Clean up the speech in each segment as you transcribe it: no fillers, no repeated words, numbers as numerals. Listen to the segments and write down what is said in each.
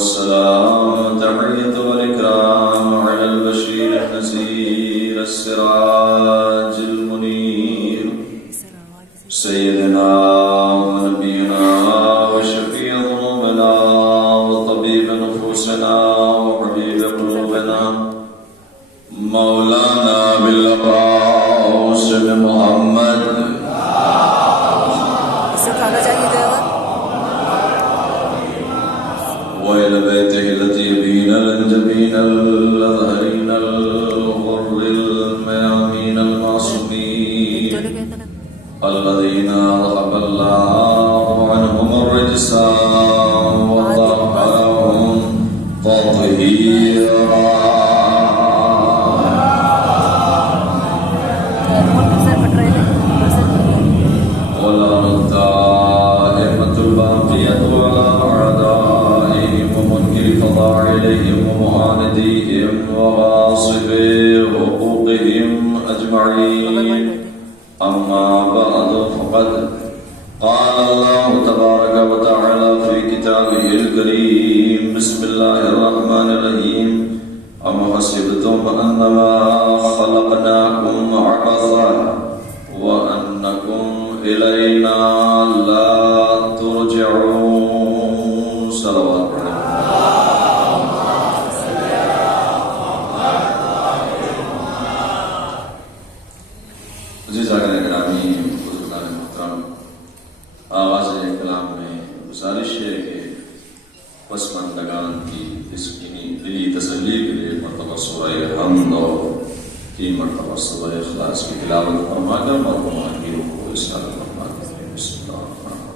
والسلام تحية والإكرام على البشير النذير السراج المنير سيدنا ونبينا وشفيع ذنوبنا وطبيب نفوسنا وحبيب قلوبنا مولانا بالعباس بن محمد وإلى بيته الطيبين الأنجبين الأطهرين الغر الميامين المعصومين الذين ذهب الله عنهم الرجس وطهرهم تطهيرا. عليهم ومعانديهم وغاصبي حقوقهم أجمعين. أما بعد فقد قال الله تبارك وتعالى في كتابه الكريم بسم الله الرحمن الرحيم أم حسبتم أنما خلقناكم عبثا وأنكم إلينا لا ترجعون. صلوات آغاز کلام میں گزارش ہے کہ پسماندگان کی دلی تسلی کے لیے مرتبہ سورہ حمد اور 3 مرتبہ سورہ اخلاص کی تلاوت فرما کر مرحوم امیروں کو ارشاد فرماتے ہیں. بسم اللہ الرحمن الرحیم.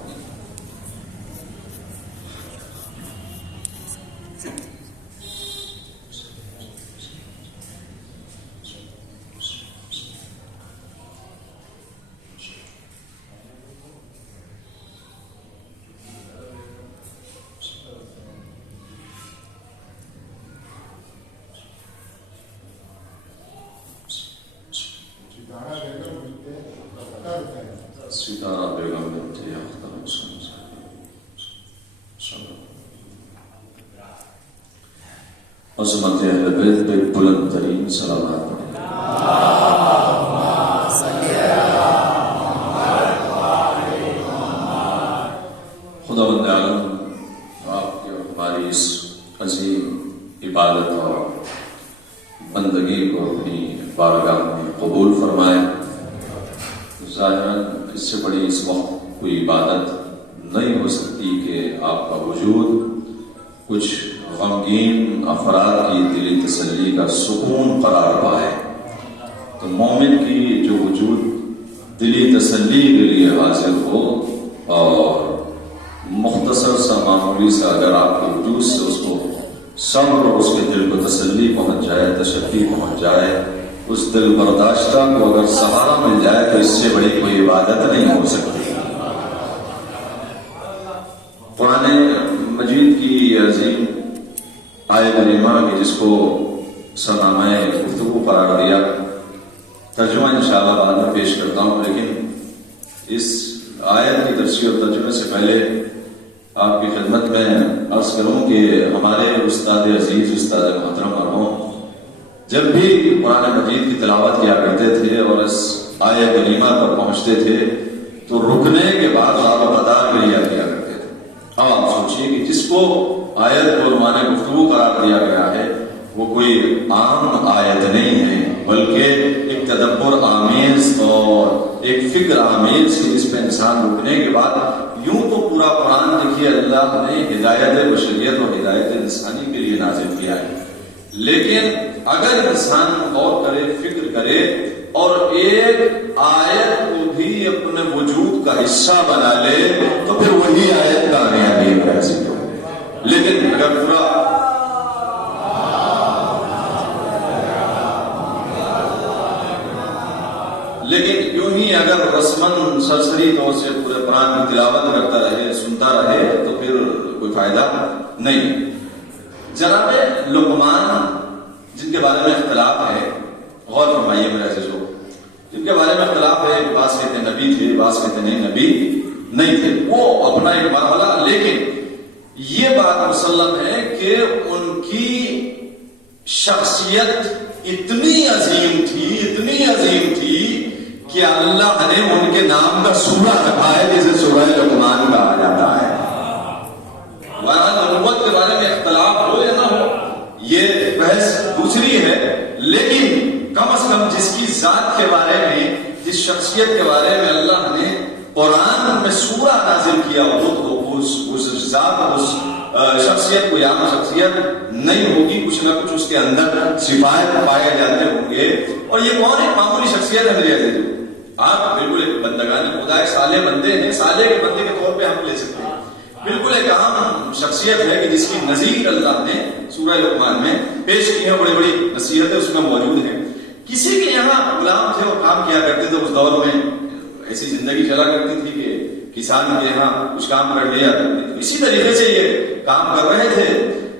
ستارہ بیگم بنت اختر حسین عظمت اہل بیت پہ بلند ترین صلوات پڑھیں. خدا بند عالم آپ کے ہماری اس عظیم عبادت اور بندگی کو اپنی بارگاہ میں قبول فرمائے. ظاہراً اس سے بڑی اس وقت کوئی عبادت نہیں ہو سکتی کہ آپ کا وجود کچھ غمگین افراد کی دلی تسلی کا سکون قرار پائے. تو مومن کی جو وجود دلی تسلی کے لیے حاضر ہو اور مختصر سا معمولی سا اگر آپ کے وجود سے اس کو صبر اور اس کے دل کو تسلی پہنچ جائے، تشفی پہنچ جائے، اس دل برداشتہ کو اگر سہارا مل جائے تو اس سے بڑی کوئی عبادت نہیں ہو سکتی. قرآن مجید کی عظیم آیت کریمہ کی جس کو سرنامہ گفتگو قرار دیا، ترجمہ انشاءاللہ بعد میں پیش کرتا ہوں، لیکن اس آیت کی تفسیر اور ترجمے سے پہلے آپ کی خدمت میں عرض کروں کہ ہمارے استاد عزیز استاد محترم مرحوم جب بھی قرآن مجید کی تلاوت کیا کرتے تھے اور اس آیت کریمہ پر پہنچتے تھے تو رکنے کے بعد آپ قطار میں لیا کیا کرتے تھے. اب آپ سوچیے کہ جس کو آیت کو عنوان گفتگو قرار دیا گیا ہے وہ کوئی عام آیت نہیں ہے، بلکہ ایک تدبر آمیز اور ایک فکر آمیز ہے جس پہ انسان رکنے کے بعد یوں تو پورا قرآن دیکھیے اللہ نے ہدایت بشریت اور ہدایت انسانی کے لیے نازل کیا ہے، لیکن اگر انسان غور کرے، فکر کرے اور ایک آیت کو بھی اپنے وجود کا حصہ بنا لے تو پھر وہی آیت کامیابی کا ذکر ہو. لیکن اگر پورا یوں ہی اگر رسمن سرسری طور سے پورے قرآن کی تلاوت کرتا رہے، سنتا رہے تو پھر کوئی فائدہ نہیں. جناب لقمان جن کے بارے میں اختلاف ہے، غور فرمائیے میرے عزیزو، جن کے بارے میں اختلاف ہے، بعض کہتے ہیں نبی تھے، بعض کہتے ہیں نہیں نبی نہیں تھے، وہ اپنا ایک مرحلہ، لیکن یہ بات مسلم ہے کہ ان کی شخصیت اتنی عظیم تھی کہ اللہ نے ان کے نام کا سورہ رکھا ہے جسے سورہ لقمان کہا جاتا ہے. نبوت کے بارے میں اختلاف ہو یا نہ ہو یہ بحث دوسری ہے، لیکن کم از کم جس کی ذات کے بارے میں، جس شخصیت کے بارے میں اللہ نے قرآن میں سورہ نازل کیا ہو تو اس ذات، اس شخصیت کو یہاں شخصیت نہیں ہوگی، کچھ نہ کچھ اس کے اندر صفات پائے جاتے ہوں گے. اور یہ کون ایک معمولی شخصیت ہے میرے عزیز، آپ بالکل ایک بندگان خدا، ایک صالح بندے ہیں، صالح کے بندے کے طور پہ ہم لے سکتے ہیں. بالکل ایک عام شخصیت ہے کہ جس کی نظیر اللہ نے سورہ لقمان میں پیش کی ہے، بڑی بڑی نصیحتیں اس میں موجود ہیں. کسی کے یہاں غلام تھے اور کام کیا کرتے تھے، اس دور میں ایسی زندگی چلا کرتی تھی کہ کسان کے یہاں کچھ کام کر لیا کرتے تھے، اسی طریقے سے یہ کام کر رہے تھے.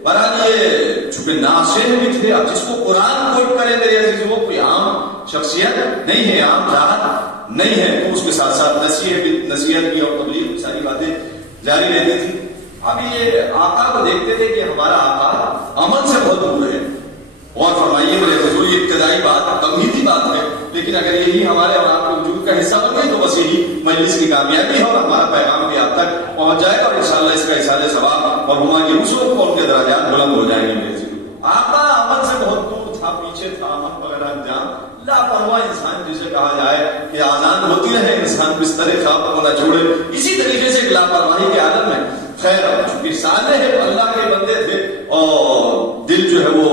بہرحال یہ چونکہ ناصح بھی تھے. اب جس کو قرآن کوٹ کرے میرے عزیز، وہ کوئی عام شخصیت نہیں ہے، عام ذات نہیں ہے. تو اس کے ساتھ ساتھ نصیحت بھی اور تبلیغ کی ساری باتیں جاری رہتی تھی. اب یہ آقا کو دیکھتے تھے کہ ہمارا آقا عمل سے بہت دور ہے. اور فرمائیے میرے حضور، یہ ابتدائی بات تمہیدی بات ہے، لیکن اگر یہی ہمارے اور آپ کے وجود کا حصہ بن گئی تو بس یہی مجلس کی کامیابی ہے اور ہمارا پیغام بھی آپ تک پہنچ جائے گا، اور انشاءاللہ اس کا احسان ثواب اور ہما کی رسول اور ان کے درجات بلند ہو جائیں گے. میرے حضور آقا عمل سے بہت دور تھا، پیچھے تھا، عمل وغیرہ انجام لاپرواہ انسان جسے کہا جائے کہ آزان ہوتی رہے، انسان بستر خواب کو نہ چھوڑے، اسی طریقے سے ایک لاپرواہی کے عالم میں. خیر چونکہ صالح ہے، اللہ کے بندے تھے، اور دل جو ہے وہ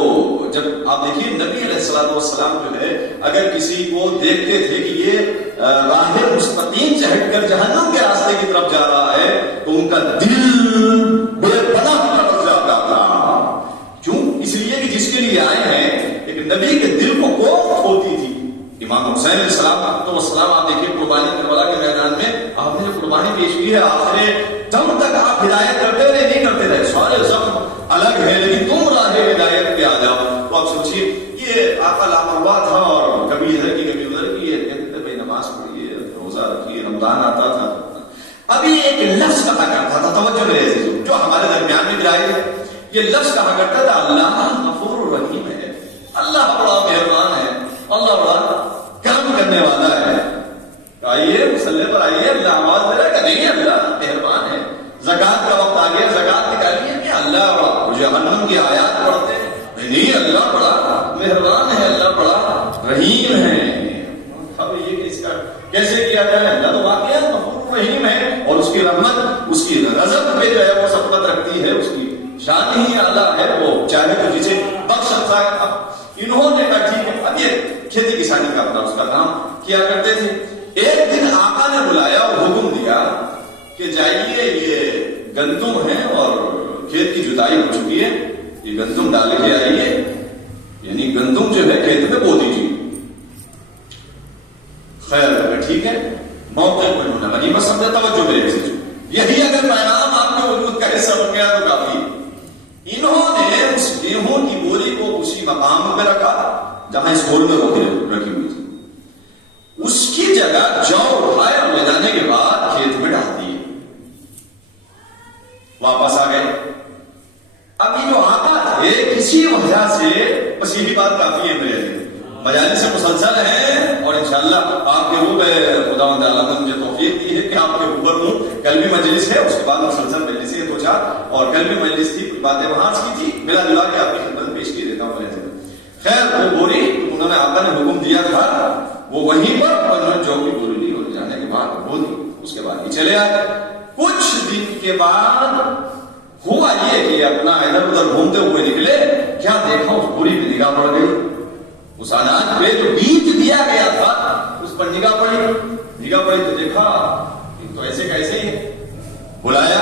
جب آپ دیکھیے نبی علیہ السلام جو ہے اگر کسی کو دیکھتے تھے کہ یہ راہ مستقیم چہٹ کر جہنم کے راستے کی طرف جا رہا ہے تو ان کا دل بے پناہ تڑپ جاتا تھا. کیوں؟ اس لیے کہ جس کے لیے آئے ہیں ایک نبی کے دل کو کوفت ہوتی تھی. امام حسین علیہ السلام آپ دیکھیے قربانی کربلا کے میدان میں آپ نے جو قربانی پیش کی ہے، آخر دم تک آپ ہدایت کرتے رہے، نہیں کرتے رہے. سوال زخم الگ ہے لیکن تم راہ ہدایت پہ آ جاؤ. تو آپ سوچیے یہ آقا لاپرواہ تھا اور کبھی ادھر کی کبھی ادھر کی، کہتے تھے بھائی نماز پڑھیے، روزہ رکھیے، رمضان آتا تھا. ابھی ایک لفظ کہا کرتا تھا، توجہ میرے عزیزو، جو ہمارے درمیان میں بھی آئے، یہ لفظ کہا کرتا تھا اللہ غفور الرحیم ہے، اللہ بڑا مہربان ہے، اللہ بڑا کرم کرنے والا ہے. آئیے مسلح پر آئیے، اللہ آواز دے رہا ہے کہ نہیں اللہ مہربان ہے. زکات کا وقت آ گیا، زکات نکالیے کہ اللہ جہنم کی آیات پڑھتے ہیں، نہیں اللہ بڑا مہربان ہے، اللہ بڑا رحیم ہے. اب یہ کہ اس کا کیسے کیا جائے؟ اللہ تو واقعہ غفور رحیم ہے اور اس کی رحمت، اس کی غضب پہ جو ہے وہ سبقت رکھتی ہے، اس کی شان ہی اعلیٰ ہے، وہ چاہے تو جسے بخش سکتا ہے. اب انہوں نے کہا ٹھیک ہے، اب یہ کھیتی کسانی کا اپنا اس کا کام کیا کرتے تھے. ایک دن آقا نے بلایا اور حکم دیا کہ جائیے یہ گندم ہے اور کھیت کی جتائی ہو چکی ہے، یہ گندم ڈال کے آئیے، یعنی گندم جو ہے کھیت میں بو دیجیے. خیر ٹھیک ہے، موقع کو انہوں نے غنیمت سمجھا. توجہ میرے سے، یہی اگر پیغام آپ کے وجود کا حصہ بن گیا تو کافی. انہوں نے اس گیہوں کی بوری کو اسی مقام پہ رکھا جہاں اس بور میں رکھی ہوئی تھی، اس کی جگہ جو اٹھائے اور لے جانے کے بعد کھیت میں ڈال دیے، واپس آ گئے. اب یہ جو آقا تھے کسی وجہ سے، بس یہی بات کافی ہے میرے لیے، مجالس سے مسلسل ہیں اور انشاءاللہ آپ کے روح خداوند تعالیٰ نے مجھے توفیق دی ہے کہ آپ کے اوپر ہوں. کل بھی مجلس ہے، اس کے بعد مسلسل مجلس ہے 2-4، اور کل بھی مجلس تھی، باتیں وہاں کی تھی، ملا جلا کے آپ کی خدمت پیش کی دیتا ہوں. خیر وہ بوری انہوں نے آقا نے حکم دیا تھا وہ وہیں پر، اور انہوں نے جو کی بوری لی اور جانے کے بعد بو دی. اس کے بعد ہی چلے آئے. کچھ دن کے بعد ہوا یہ کہ اپنا ادھر ادھر گھومتے ہوئے نکلے، کیا دیکھا اس بوری پہ نگاہ پڑ گئی. اس اناج پہ جو بیج دیا گیا تھا اس پر نگاہ پڑی تو دیکھا تو ایسے کیسے ہی بلایا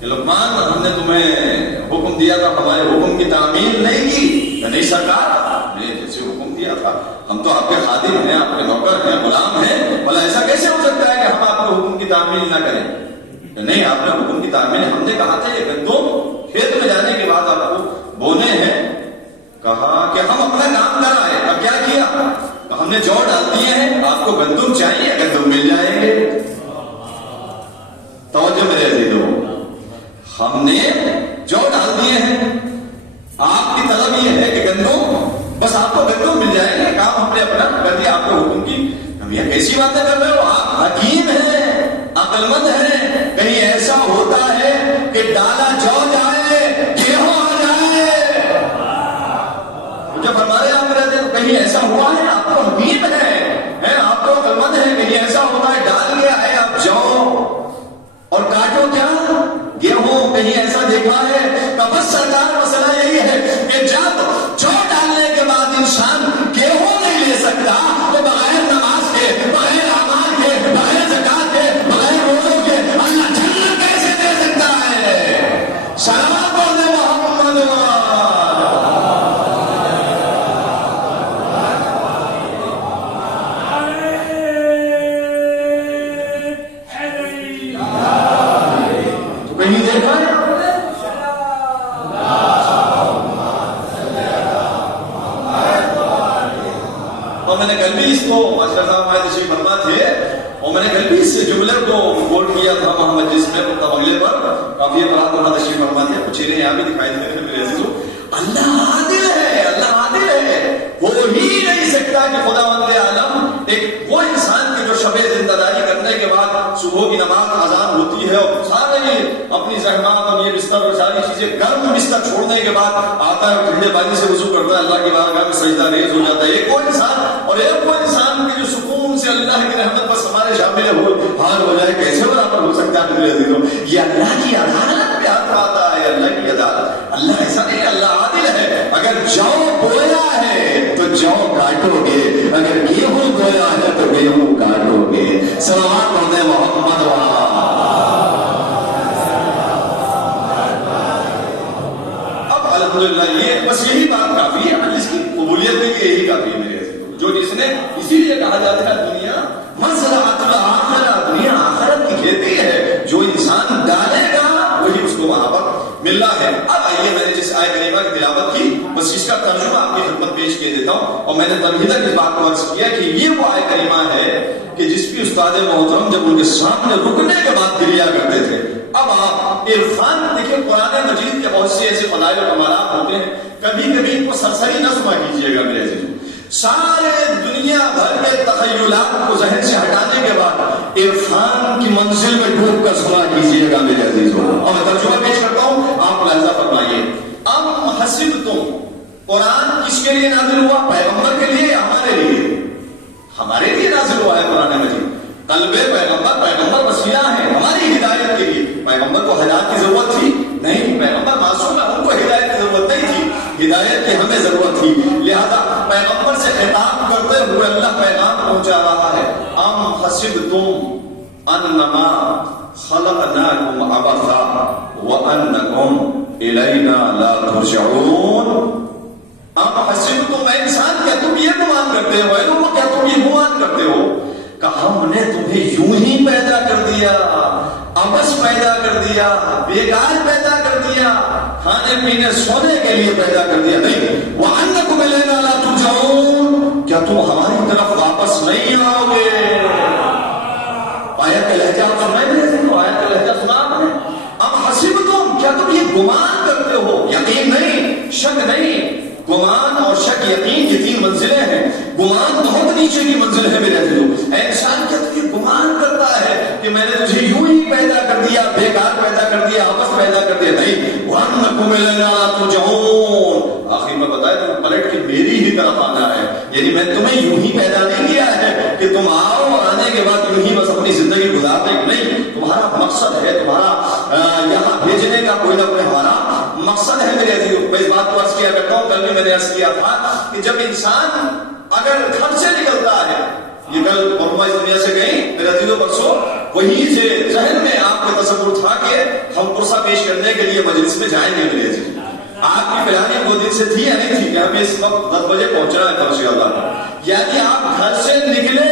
کہ لقمان ہم نے تمہیں حکم دیا تھا، ہمارے حکم کی تعمیل نہیں کی. نہیں سرکار، میں جیسے حکم دیا تھا، ہم تو آپ کے خادم ہیں، آپ کے نوکر ہیں، غلام ہیں، بھلا ایسا کیسے ہو سکتا ہے کہ ہم آپ کے حکم کی تعمیل نہ کریں؟ نہیں، آپ نے حکم کی تعمیل، ہم نے کہا تھا یہ گندم کھیت میں جانے کے بعد آپ کو بونے ہیں. کہا کہ ہم اپنا کام کر رہے ہیں. اب کیا کیا؟ ہم نے جو ڈال دیے ہیں، آپ کو گندم چاہیے، گندم مل جائیں گے. توجہ میرے عزیزو، ہم نے جو ڈال دیے ہیں. آپ کی طلب یہ ہے کہ گندم، بس آپ کو گندم مل جائے گا، کام ہم نے اپنا کر دیا آپ کے حکم کی. ہم یہ کیسی باتیں کر رہے ہو؟ آپ حکیم ہیں، عقل مند ہیں. کہیں ایسا ہوتا ہے کہ ڈالا جو جائے گیہوں آ جائے؟ جب ہمارے یہاں رہتے تو کہیں ایسا ہوا ہے؟ آپ کو حکیم ہے، آپ کو عقل مند ہے. کہیں ایسا ہوتا ہے ڈال گیا ہے آپ جاؤ اور کاٹو کیا گیہوں؟ کہیں ایسا دیکھا ہے؟ بس سرکار مسئلہ یہی ہے کہ جب جو ڈالنے کے بعد انسان گیہوں نہیں لے سکتا تو بغیر نماز کے، بغیر اعمال کے، بغیر زکات کے، بغیر روزوں کے اللہ جنت کیسے دے سکتا ہے؟ صلوات پڑھنے محمد تو کہیں دیکھا ہے؟ میں نے کل بھی اس کو ماشاء اللہ ہمارے تشریف فرما تھے اور میں نے کل بھی اس جملے کو کوٹ کیا تھا وہاں مجلس میں مغلے پر. کافی افراد وہاں تشریف فرما تھے، کچھ چیزیں یہاں بھی دکھائی دے رہے ہیں میرے عزیزوں. اللہ عادل ہے، اللہ عادل ہے. ہو ہی نہیں سکتا کہ خداوند عالم ایک وہ انسان کی جو شب زندہ داری کرنے کے بعد صبح کی نماز اذان ہوتی ہے اور سارے اپنی زحمات اور یہ بستر اور ساری چیزیں گرم بستر چھوڑنے کے بعد آتا ہے، ٹھنڈے پانی سے وضو کرتا ہے، اللہ کی بارگاہ میں سجدہ ریز ہو جاتا ہے. ایک وہ انسان اور ایک وہ انسان کی جو سکون سے اللہ کی رحمت پر ہمارے شامل حال ہو جائے، کیسے برابر ہو سکتا ہے میرے عزیزوں؟ یہ اللہ کی عدالت پہ ہاتھ آتا ہے، اللہ کی عدالت. اللہ ایسا نہیں، اللہ عادل ہے. اگر جو بویا ہے تو جو کاٹو گے، اگر گیہوں بویا ہے تو گیہوں کاٹو گے. صلوات پڑھنے محمد الحمدللہ. یہ بس یہی بات کافی ہے، اس کی قبولیت کے لیے یہی کافی ہے میرے عزیزوں. جو جس نے اسی لیے کہا جاتا ہے دنیا مزرعۃ الآخرہ، دنیا آخرت کی کھیتی ہے. جو انسان ڈالے گا وہی اس کو وہاں پر ملنا ہے. اب آئیے، میں نے جس آیت کریمہ کی تلاوت کی بس اس کا ترجمہ آپ کی خدمت پیش کر دیتا ہوں. اور میں نے تمہیداً اس بات کو عرض کیا کہ یہ وہ آیت کریمہ ہے کہ جس کی استاد محترم جب ان کے سامنے رکنے کے بعد گریا کرتے تھے. اب آپ عرفان دیکھیں، قرآن مجید کے بہت سے ایسے فضائل و کمالات ہوتے ہیں، کبھی کبھی ان کو سرسری نہ سنا کیجیے گا میرے عزیزوں. سارے دنیا بھر کے تخیلات کو ذہن سے ہٹانے کے بعد عرفان کی منزل میں ڈوب کر سنا کیجیے گا میرے عزیزوں. اور میں ترجمہ پیش کرتا ہوں، آپ ملاحظہ فرمائیے. ام حسبتم، قرآن کس کے لیے نازل ہوا؟ پیغمبر کے لیے، ہمارے لیے؟ ہمارے لیے نازل ہوا ہے قرآن مجید. قلب پیغمبر وسیلہ ہے ہماری ہدایت کے لیے. پیغمبر کو ہدایت کی ضرورت تھی نہیں، پیغمبر معصوم ہے، ان کو ہدایت کی ضرورت نہیں تھی، ہدایت کی ہمیں ضرورت تھی. لہذا پیغمبر سے خطاب کرتے ہوئے اللہ پیغام پہنچا رہا ہے. ام حسبتم انما خلقناکم عبثا وانکم الینا لا ترجعون. ام حسبتم، اے انسان کیا تم یہ گمان کرتے ہو، اے لوگوں کیا تم یہ گمان کرتے ہو کہ ہم نے تمہیں یوں ہی پیدا کر دیا، عبث پیدا کر دیا، بیکار پیدا کر دیا، کھانے پینے سونے کے لیے پیدا کر دیا؟ نہیں. وَأَنَّكُمْ إِلَيْنَا لَا تُرْجَعُونَ، کیا تم ہماری طرف واپس نہیں آؤ گے؟ آیت کا لہجہ آپ سنائیں گے، آیت کا لہجہ سنا آپ نے. ام حسبتم، کیا تم یہ گمان کرتے ہو؟ یقین نہیں، شک نہیں. گمان اور شک یقین یہ تین منزلیں ہیں. گمان بہت نیچے کی منزل ہے میرے عزیزوں. اے انسان کیا تو یہ گمان کرتا ہے کہ میں نے تجھے یوں ہی پیدا کر دیا، بیکار پیدا کر دیا، آپس پیدا کر دیا؟ نہیں. وَأَنَّكُمْ إِلَيْنَا تُرْجَعُونَ، آخر میں بتایا تم پلٹ کے میری ہی طرف آنا ہے. یعنی میں تمہیں یوں ہی پیدا نہیں کیا ہے کہ تم آؤ اور آنے کے بعد یوں ہی بس اپنی زندگی گزارنے کی. نہیں، تمہارا مقصد ہے، تمہارا یہاں بھیجنے کا کوئی نہ کوئی ہمارا مقصد ہے میرے عزیزوں. میں اس بات کو عرض کیا کرتا ہوں، کل بھی میں نے عرض کیا تھا کہ جب انسان اگر گھر سے نکلتا ہے، یہ کل مرحومہ اس دنیا سے گئی میرے عزیزوں پرسوں، وہیں سے ذہن میں آپ کے تصور تھا کہ ہم پرسہ پیش کرنے کے لیے مجلس میں جائیں گے میرے عزیزوں. آپ کی پلاننگ 2 دن سے تھی یا نہیں تھی کہ ہمیں اس وقت 10 بجے پہنچنا ہے انشاءاللہ؟ یعنی آپ گھر سے نکلے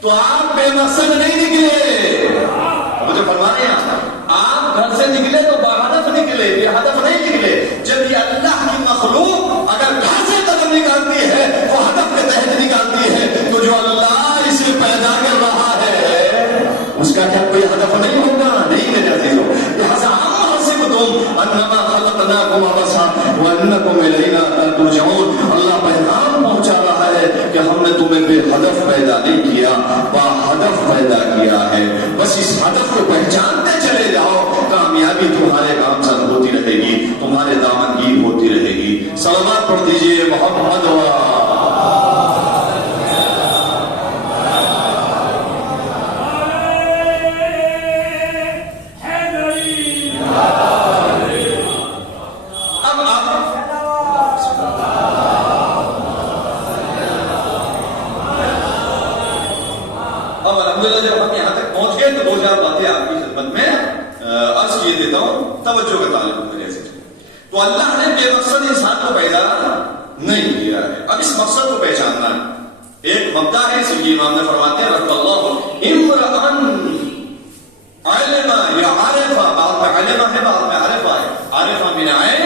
تو آپ بے مقصد نہیں نکلے. مجھے فرمانے آپ گھر سے نکلے تو بہدف نکلے، بے ہدف نہیں نکلے. جب یہ اللہ کی مخلوق اگر گھر سے قدم نکالتی ہے وہ ہدف کے تحت نکالتی ہے، تو جو اللہ اسے پیدا کر رہا ہے اس کا کیا کوئی ہدف نہیں ہوگا؟ نہیں میرے عزیزوں. لہٰذا ہم عَبَسَ وَأَنَّكُمْ إِلَيْنَا تُرْجَعُونَ. اللہ پیغام پہنچا رہا ہے کہ ہم نے تمہیں بے ہدف پیدا نہیں کیا، با ہدف پیدا کیا ہے. بس اس ہدف کو پہچانتے چلے جاؤ، کامیابی تمہارے گامزن ہوتی رہے گی، تمہارے دامنگیر ہوتی رہے گی. صلوات پڑھ دیجئے محمد توجہ کا طالب میرے سے. تو اللہ نے بے مقصد انسان کو پیدا نہیں کیا ہے. اب اس مقصد کو پہچاننا ہے. ایک مبدا ہے، اس لیے امام نے فرماتے ہیں رحمۃ اللہ امرأن علما یا عارفا، بعد میں علما ہے بعد میں عارفا ہے. عارفا من عین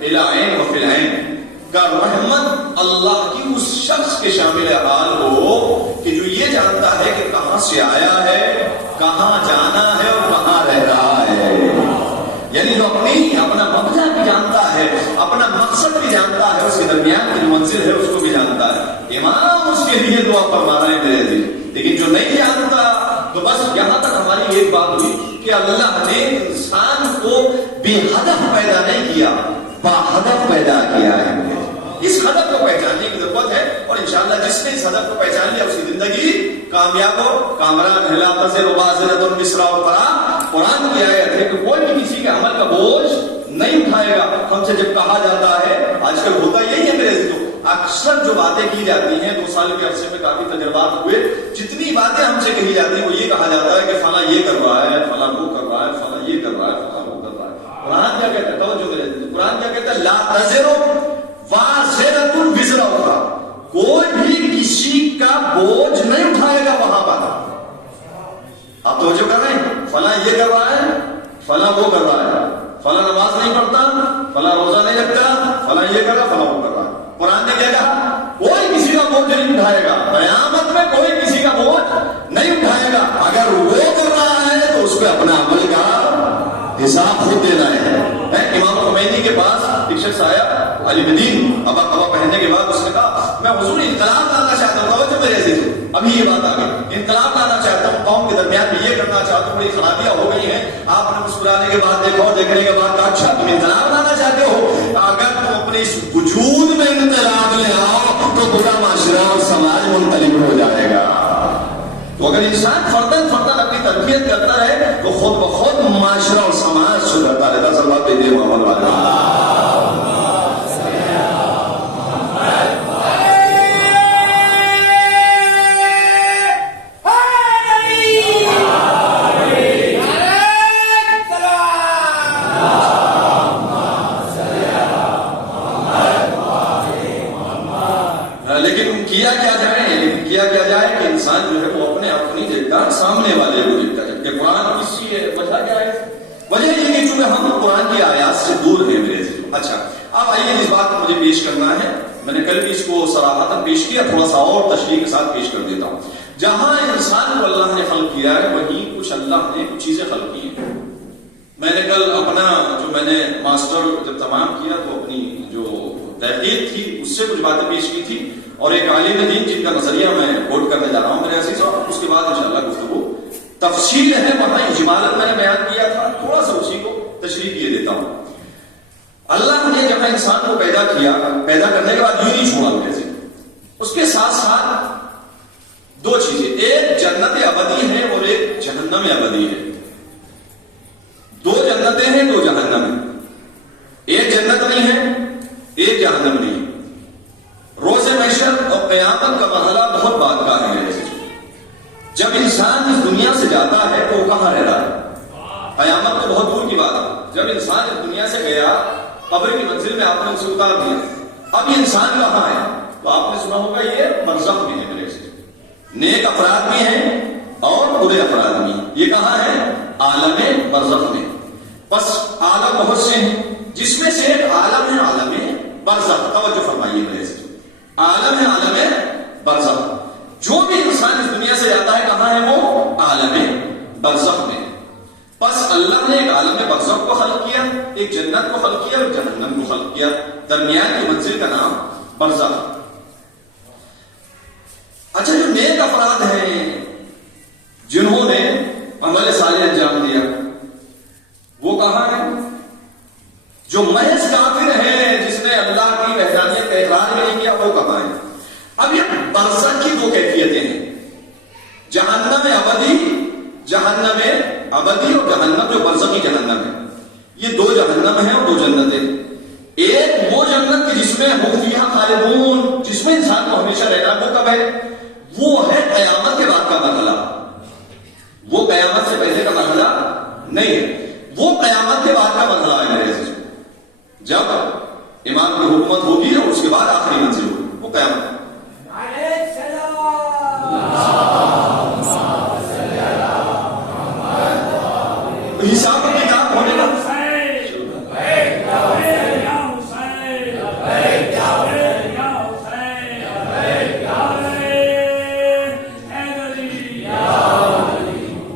الی عین وفی العین کا رحمت اللہ کی اس شخص کے شامل حال ہو کہ جو یہ جانتا ہے کہ کہاں سے آیا ہے، کہاں جانا ہے اور کہاں رہ رہا ہے. یعنی جو اپنا مبدا بھی جانتا ہے، اپنا مقصد بھی جانتا ہے، اس کے درمیان کی منزل ہے اس کو بھی جانتا ہے. امام اس کے لیے دعا فرما رہے ہیں میرے عزیز. لیکن جو نہیں جانتا تو بس یہاں تک ہماری ایک بات ہوئی کہ اللہ نے انسان کو بے ہدف پیدا نہیں کیا، با ہدف پیدا کیا ہے. اس ہدف کو پہچاننے کی ضرورت ہے، اور انشاءاللہ جس نے اس ہدف کو پہچان لیا اس کی زندگی کامیاب ہو. کامران ہے لا تزر وازرۃ وزر اخرى. قرآن کی آیت ہے کہ کوئی بھی کسی کے عمل کا بوجھ نہیں اٹھائے گا. ہم سے جب کہا جاتا ہے، آج کل ہوتا یہی ہے میرے عزیزوں، اکثر جو باتیں کی جاتی ہیں 2 سال کے عرصے میں کافی تجربات ہوئے، جتنی باتیں ہم سے کہی جاتی ہیں وہ یہ کہا جاتا ہے کہ فلاں یہ کر رہا ہے، فلاں وہ کر رہا ہے، فلاں یہ کر رہا ہے، فلاں وہ کر رہا ہے. قرآن کیا کہتا ہے؟ توجہ میرے عزیزوں، قرآن کیا کہتا ہے؟ لا تزر وازرۃ وزر اخرى. کوئی بھی کسی کا بوجھ نہیں اٹھائے گا وہاں پر. آپ توجہ کر رہے ہیں؟ فلاں یہ کر رہا ہے، فلاں وہ کر رہا ہے، فلاں نماز نہیں پڑھتا، فلاں روزہ نہیں رکھتا، فلاں یہ کر رہا، فلاں وہ کر رہا ہے. قرآن نے کیا کہا؟ کوئی کسی کا بوجھ نہیں اٹھائے گا. قیامت میں کوئی کسی کا بوجھ نہیں اٹھائے گا. اگر وہ کر رہا ہے تو اس پہ اپنا عمل کا حساب خود دینا ہے. امام خمینی کے پاس ایک شخص آیا، علی دین ابا پہننے کے بعد اس نے کہا میں حضور انقلاب لانا چاہتا ہوں. توجہ میرے عزیز، ابھی یہ بات آ گئی، انقلاب لانا چاہتا ہوں، قوم کے درمیان میں یہ کرنا چاہتا ہوں، بڑی خرابیاں ہو گئی ہیں. آپ نے مسکرانے کے بعد دیکھا اور دیکھنے کے بعد کہا اچھا تم انقلاب لانا چاہتے ہو؟ اگر تم اپنے اس وجود میں انقلاب لے آؤ تو پورا معاشرہ اور سماج منقلب ہو جائے گا. تو اگر انسان فردن فردن اپنی تربیت کرتا رہے تو خود بخود معاشرہ اور سماج سدھرتا رہتا. سب دے دے محمد والے. کیا جائے کہ انسان جو ہے وہ اپنے آپ نہیں دیکھتا، سامنے والے کو دیکھتا ہے. کہ قرآن کسی ہے وجہ کیا ہے؟ وجہ یہ کہ چونکہ ہم قرآن کی آیات سے دور ہیں میرے عزیزو. اچھا اب آئیے اس بات کو مجھے پیش کرنا ہے. میں نے کل بھی اس کو صراحتاً پیش کیا، تھوڑا سا اور تشریح کے ساتھ پیش کر دیتا ہوں. جہاں انسان کو اللہ نے خلق کیا ہے وہیں کچھ اللہ نے کچھ چیزیں خلق کی ہیں. میں نے کل اپنا جو میں نے ماسٹر جب تمام کیا تو اپنی جو تحقیق تھی اس سے کچھ باتیں پیش کی تھی، اور ایک عالم دین جن کا نظریہ میں کوٹ کرنے جا رہا ہوں میرے عزیز، اور اس کے بعد انشاءاللہ گفتگو تفصیل ہے وہاں اجمالاً میں نے بیان کیا تھا، تھوڑا سا اسی کو تشریح کیے دیتا ہوں. اللہ نے جب انسان کو پیدا کیا، پیدا کرنے کے بعد یوں نہیں چھوڑا میرے عزیز، اس کے ساتھ ساتھ 2 چیزیں، ایک جنت ابدی ہے اور ایک جہنم ابدی ہے. 2 جنتیں ہیں 2 جہنم ہیں. ایک جنت نہیں ہے ایک جہنم نہیں ہے. روز محشر اور قیامت کا مرحلہ بہت بات کا ہے. جب انسان اس دنیا سے جاتا ہے تو وہ کہاں رہ رہا ہے؟ قیامت تو بہت دور کی بات ہے. جب انسان اس دنیا سے گیا قبر کی منزل میں آپ نے اسے اتار دیا، اب یہ انسان کہاں ہے؟ تو آپ نے سنا ہوگا یہ برزخ میں ہے میرے سے. نیک افراد بھی ہیں اور برے افراد بھی ہیں. یہ کہاں ہے؟ عالم برزخ میں. بس عالم بہت سے ہیں، جس میں سے ایک عالم ہے عالم برزخ. توجہ فرمائیے میرے سے، عالم ہے عالم برزخ. جو بھی انسان اس دنیا سے جاتا ہے کہاں ہے وہ؟ عالم برزخ میں. بس اللہ نے ایک عالم برزخ کو خلق کیا، ایک جنت کو خلق کیا اور جہنم کو خلق کیا، درمیان کی منزل کا نام برزخ۔ اچھا، جو نیک افراد ہیں جنہوں نے عمل صالح انجام دیا وہ کہاں ہے؟ جو محض کافر ہے جس نے اللہ کی وحدانیت کا اقرار نہیں کیا وہ کہاں ہے؟ اب یہ برزخ کی دو کیفیتیں ہیں، جہنم ابدی، جہنم ابدی اور جہنم جو برزخی جہنم ہے۔ یہ دو جہنم ہیں اور دو جنتیں۔ ایک وہ جنت کی جس میں ہم فیہا خالدون، جس میں انسان کو ہمیشہ رہنا، وہ کب ہے؟ وہ ہے قیامت کے بعد کا مرحلہ، وہ قیامت سے پہلے کا مرحلہ نہیں ہے، وہ قیامت کے بعد کا مرحلہ ہے میرے عزیز، جب امام کی حکومت ہوگی اور اس کے بعد آخری منزل ہوگی، وہ قیامت۔ حساب کتاب ہونے کا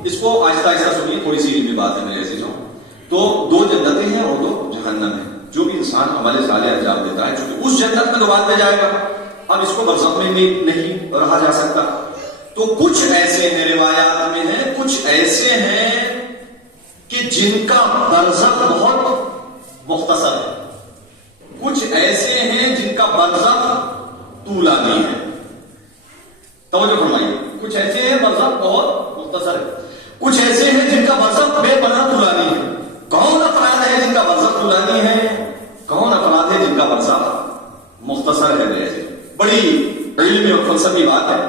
اس کو آہستہ آہستہ سنیے، تھوڑی سی علمی بات ہے میرے عزیزوں۔ تو دو جنتیں ہیں اور دو جہنم ہے۔ جو بھی انسان عمل صالح انجام دیتا ہے، چونکہ اس جنت میں تو بعد میں جائے گا، اب اس کو برزخ میں بھی نہیں رہا جا سکتا، تو کچھ ایسے ہیں روایات میں ہیں، کچھ ایسے ہیں کہ جن کا برزخ بہت مختصر ہے، کچھ ایسے ہیں جن کا برزخ طولانی ہے۔ توجہ فرمائیے، کچھ ایسے ہیں برزخ بہت مختصر ہے، کچھ ایسے ہیں جن کا برزخ بے پناہ طولانی ہے۔ کون افراد ہے جن کا برزخ طولانی ہے؟ کون افراد ہے جن کا برزخ مختصر ہے؟ بڑی علمی اور فلسفی بات ہے۔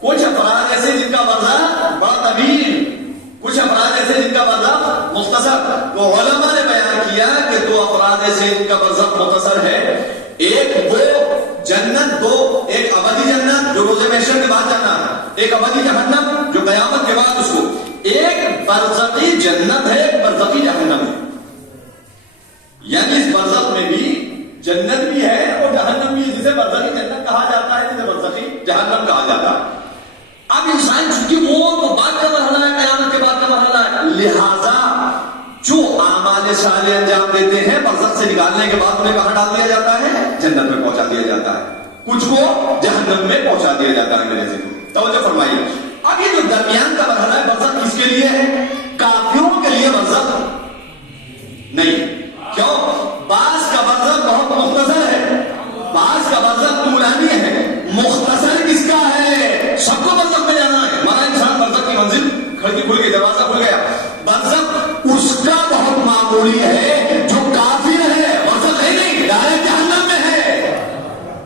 کچھ افراد ایسے جن کا برزخ بڑا طویل، کچھ افراد ایسے جن کا برزخ مختصر۔ تو علماء نے بیان کیا کہ دو افراد ایسے جن کا برزخ مختصر ہے، ایک وہ جنت، دو ایک ابدی جنت جو روز محشر کے بعد جانا ہے، ایک ابدی جہنم جو قیامت کے بعد اس کو، ایک برزخی جنت ہے، ایک برزخی جہنم ہے۔ یعنی اس برزخ میں بھی جنت بھی ہے اور جہنم بھی ہے، جسے برزخی جنت کہا جاتا ہے، جسے برزخی جہنم کہا جاتا ہے۔ اب انسان چونکہ وہ تو بعد کا مرحلہ ہے، قیامت کے بعد کا مرحلہ ہے، لہذا جو اعمال صالح انجام دیتے ہیں برزخ سے نکالنے کے بعد انہیں کہاں ڈال دیا جاتا ہے؟ جنت میں پہنچا دیا جاتا ہے، کچھ کو جہنم میں پہنچا دیا جاتا ہے میرے ذہن۔ توجہ فرمائیے، اب یہ جو درمیان کا مرحلہ ہے برزخ کس کے لیے ہے؟ کافروں کے لیے برزخ نہیں۔ کیوں؟ بعض کا برزخ بہت مختصر ہے، بعض کا برزخ طولانی ہے۔ مختصر کس کا ہے؟ سب کو برزخ میں جانا ہے، ہمارا انسان برزخ کی منزل کھڑکی کھل گئی، دروازہ کھل گیا۔ برزخ اس کا بہت معمولی ہے جو کافر ہے، برزخ ہے نہیں، ڈائریکٹ جہنم میں ہے۔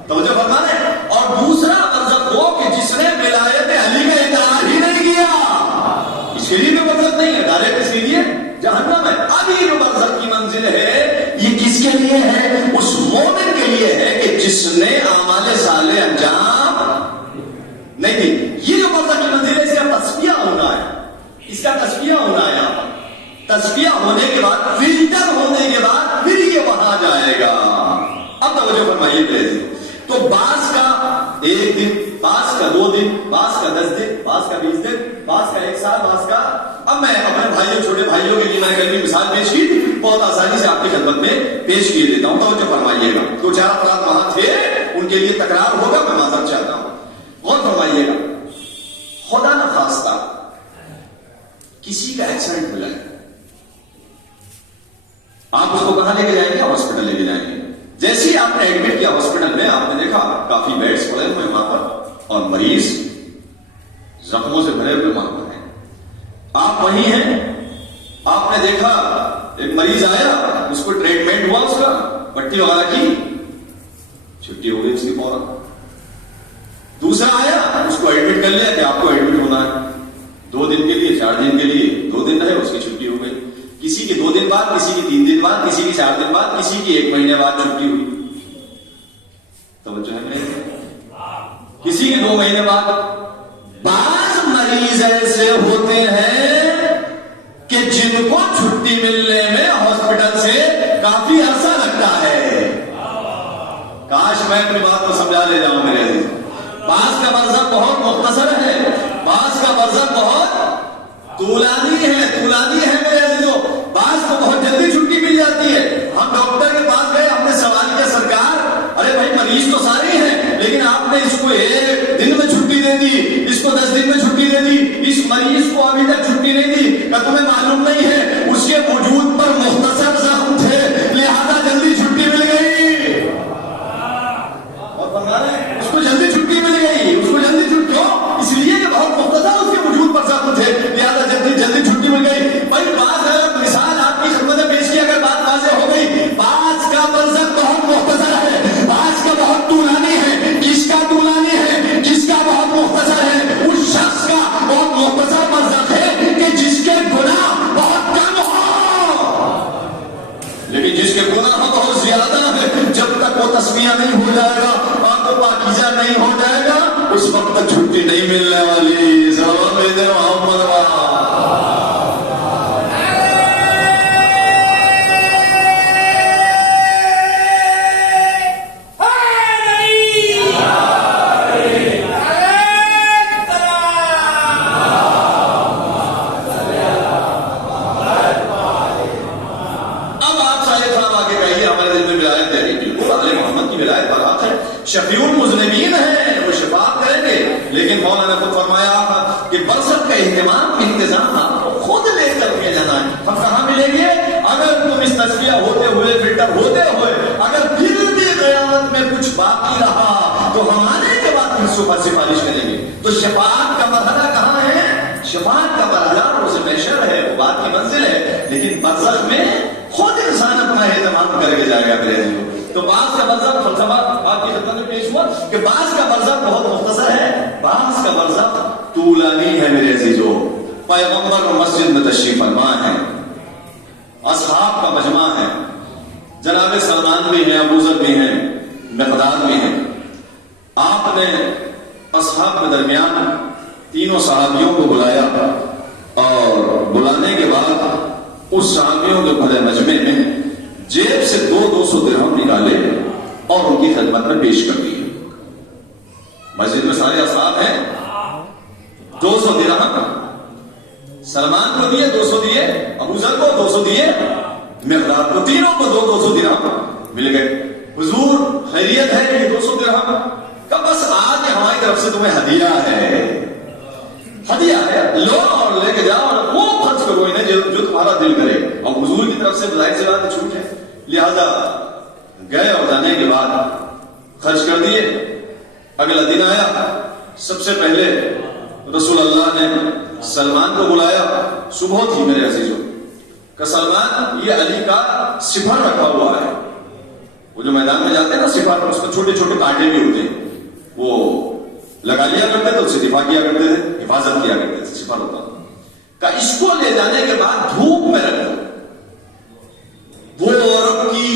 توجہ فرما رہے ہیں۔ اور دوسرا برزخ وہ کہ جس نے ولایت علی کا اقرار ہی نہیں کیا، اس کے لیے بھی برزخ نہیں ہے، ڈائریکٹ اس کے لیے جہنم ہے۔ اب یہ جو برزخ کی منزل ہے یہ کس کے لیے ہے؟ اس مومن کے لیے ہے کہ جس نے اعمال صالح انجام نہیں دی۔ یہ جو برزخ کی منزل ہے اس کا تصفیہ ہونا ہے، اس کا تصفیہ ہونا ہے۔ یہاں پر تصفیہ ہونے کے بعد، فلٹر ہونے کے بعد پھر یہ وہاں جائے گا۔ اب توجہ فرمائیے پلیز۔ تو بعض کا ایک دن، بعض کا 2 دن، بعض کا 10 دن، بعض کا 20 دن، بعض کا 1 سال، بعض کا، اب میں اپنے بھائیوں، چھوٹے بھائیوں کے لیے میں نے کل بھی مثال پیش کی، بہت آسانی سے آپ کی خدمت میں پیش کیے دیتا ہوں۔ توجہ فرمائیے گا، 2-4 افراد وہاں تھے، ان کے لیے تکرار ہوگا، میں معذرت چاہتا ہوں، غور فرمائیے گا۔ خدا نہ خواستہ کسی کا ایکسیڈنٹ ہو جائے، آپ اس کو کہاں لے کے جائیں گے؟ ہاسپٹل لے کے جائیں گے۔ جیسے ہی آپ نے ایڈمٹ کیا ہاسپٹل میں، آپ نے دیکھا کافی بیڈز پڑے ہوئے وہاں پر اور مریض زخموں سے بھرے ہوئے وہاں پر ہیں، آپ وہیں ہیں۔ آپ نے دیکھا ایک مریض آیا، اس کو ٹریٹمنٹ ہوا، اس کا پٹی وغیرہ کی، چھٹی ہو گئی اس کی فوراً۔ دوسرا آیا، اس کو ایڈمٹ کر لیا کہ آپ کو ایڈمٹ ہونا ہے 2 دن کے لیے، 4 دن کے لیے، 2 دن رہے، اس کی چھٹی ہو گئی۔ کسی کی 2 دن بعد، کسی کی 3 دن بعد، کسی کی 4 دن بعد، کسی کی 1 مہینے بعد چھٹی ہوئی۔ توجہ ہے میرے، کسی کی 2 مہینے بعد۔ بعض مریض ایسے ہوتے ہیں کہ جن کو چھٹی ملنے میں ہاسپٹل سے کافی عرصہ لگتا ہے۔ کاش میں اپنی بات کو سمجھا لے جاؤں میرے عزیز۔ بعض کا برزخ بہت مختصر ہے، بعض کا برزخ بہت طولانی ہے میرے عزیزوں. بعض کو بہت جلدی چھٹی مل جاتی ہے. ہم ڈاکٹر کے پاس گئے, ہم نے سوال کیا سرکار ارے بھائی مریض تو سارے ہیں لیکن آپ نے اس کو 1 دن میں چھٹی دے دی, اس کو 10 دن میں چھٹی دے دی, اس مریض کو ابھی تک چھٹی نہیں دی. کیا تمہیں معلوم نہیں ہے اس کے وجود پر مختصر زخم تھے لہذا جلدی چھٹی مل گئی. اور اس کو جلدی چھٹی مل گئی, اس کو جلدی چھٹی کیوں؟ اس لیے کہ بہت مختصر اس کے وجود پر زخم تھے لہذا جلدی چھٹی مل گئی. بھائی بعض مثال آپ کی خدمت میں پیش کی, اگر بات واضح ہو گئی. بعض کا برزخ بہت مختصر ہے, بعض کا بہت طولانی ہے. کس کا طولانی ہے, کس کا بہت مختصر ہے؟ اس شخص کا بہت مختصر برزخ ہے کہ جس کے گناہ بہت کم ہو, لیکن جس کے گناہ بہت زیادہ ہے جب تک وہ تسمیہ نہیں ہو جائے گا, آپ کو پاکیزہ نہیں ہو جائے گا, اس وقت تک چھٹی نہیں ملنے والی. زبان میں دے محمد شفیع المذنبین ہیں, وہ شفاعت کریں گے. لیکن مولانا نے خود فرمایا کہ برزخ کا انتظام آپ کو خود لے کر کے جانا ہے. ہم کہاں ملیں گے؟ اگر تم اس تصفیہ ہوتے ہوئے فلٹر ہوتے ہوئے اگر پھر بھی قیامت میں کچھ باقی رہا تو ہم آنے کے بعد پھر صبح سفارش کریں گے. تو شفاعت کا مرحلہ کہاں ہے؟ شفاعت کا مرحلہ روز محشر ہے, وہ بات کی منزل ہے. لیکن برزخ میں خود انسان اپنا اہتمام کر کے جائے گا میرے عزیزوں. تو بعض کا برزخ فلسفہ آپ کی خدمت میں پیش ہوا کہ بعض کا برزخ بہت مختصر ہے, بعض کا برزخ طولانی ہے میرے عزیزوں. پیغمبر مسجد میں تشریف فرما ہے, اصحاب کا مجمع ہے, جناب سلمان بھی ہیں, ابو ذر بھی ہیں, مقداد بھی ہیں. آپ نے اصحاب کے درمیان تینوں صحابیوں کو بلایا اور بلانے کے بعد اس صحابیوں کے بڑے مجمع میں جیب سے 200 درہم نکالے اور ان کی خدمت میں پیش کر دیے. مسجد میں سارے اصحاب ہیں, 200 درہم سلمان کو دیے, 200 دیے ابو ذر کو, 200 دیے مقداد کو, تینوں کو 200 درہم مل گئے. حضور خیریت ہے کہ 200 درہم کا بس آج ہماری طرف سے تمہیں ہدیہ ہے, لو اور لے کے جاؤ اور وہ خرچ کرو انہیں جو تمہارا دل کرے. اور حضور کی طرف سے ظاہر سی بات چھوٹ ہے لہذا گئے اور جانے کے بعد خرچ کر دیے. اگلا دن آیا, سب سے پہلے رسول اللہ نے سلمان کو بلایا. صبح تھی میرے عزیزوں, کہ سلمان یہ علی کا سپر رکھا ہوا ہے. وہ جو میدان میں جاتے ہیں نا سپر, اس میں چھوٹے چھوٹے کانٹے بھی ہوتے ہیں, وہ لگا لیا کرتے تھے, اس سے دفاع کیا کرتے تھے, حفاظت کیا کرتے تھے, سپر ہوتا تھا. کہ اس کو لے جانے کے بعد دھوپ میں رکھ دو. وہ عورت کی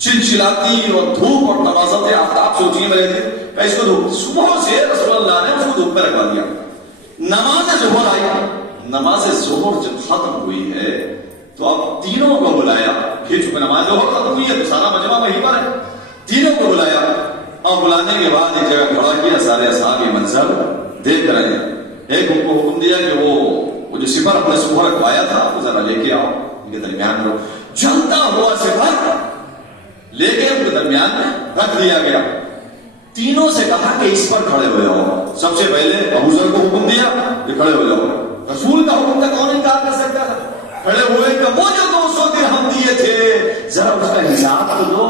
چلچلاتی اور دھوپ اور نوازت آفتاب سوچیے میرے تھے کہ اس کو دھوپ. صبح سے رسول اللہ نے اس کو دھوپ میں رکھوا دیا. نماز ظہر آئی, نماز ظہر جب ختم ہوئی ہے تو اب تینوں کو بلایا. پھر چونکہ نماز ظہر ختم ہوئی ہے تو سارا مجمع وہیں پر ہے, تینوں کو بلایا اور بلانے کے بعد ایک جگہ کھڑا کیا. سارے اصحاب یہ منظر دیکھ رہے ہیں. ایک ان کو حکم دیا کہ وہ جو سپر اپنے صبح رکھوایا تھا وہ ذرا لے کے آؤ ان کے درمیان میں. جلتا ہوا سپر لے کے ان کے درمیان میں رکھ دیا گیا. تینوں سے کہا کہ اس پر کھڑے ہو جاؤ. سب سے پہلے ابو ذر کو حکم دیا کہ کھڑے ہو جاؤ. رسول کا حکم کا کون انکار کر سکتا تھا؟ کھڑے ہوئے کہ وہ جو 200 درہم دیے تھے ذرا اس کا حساب تو دو.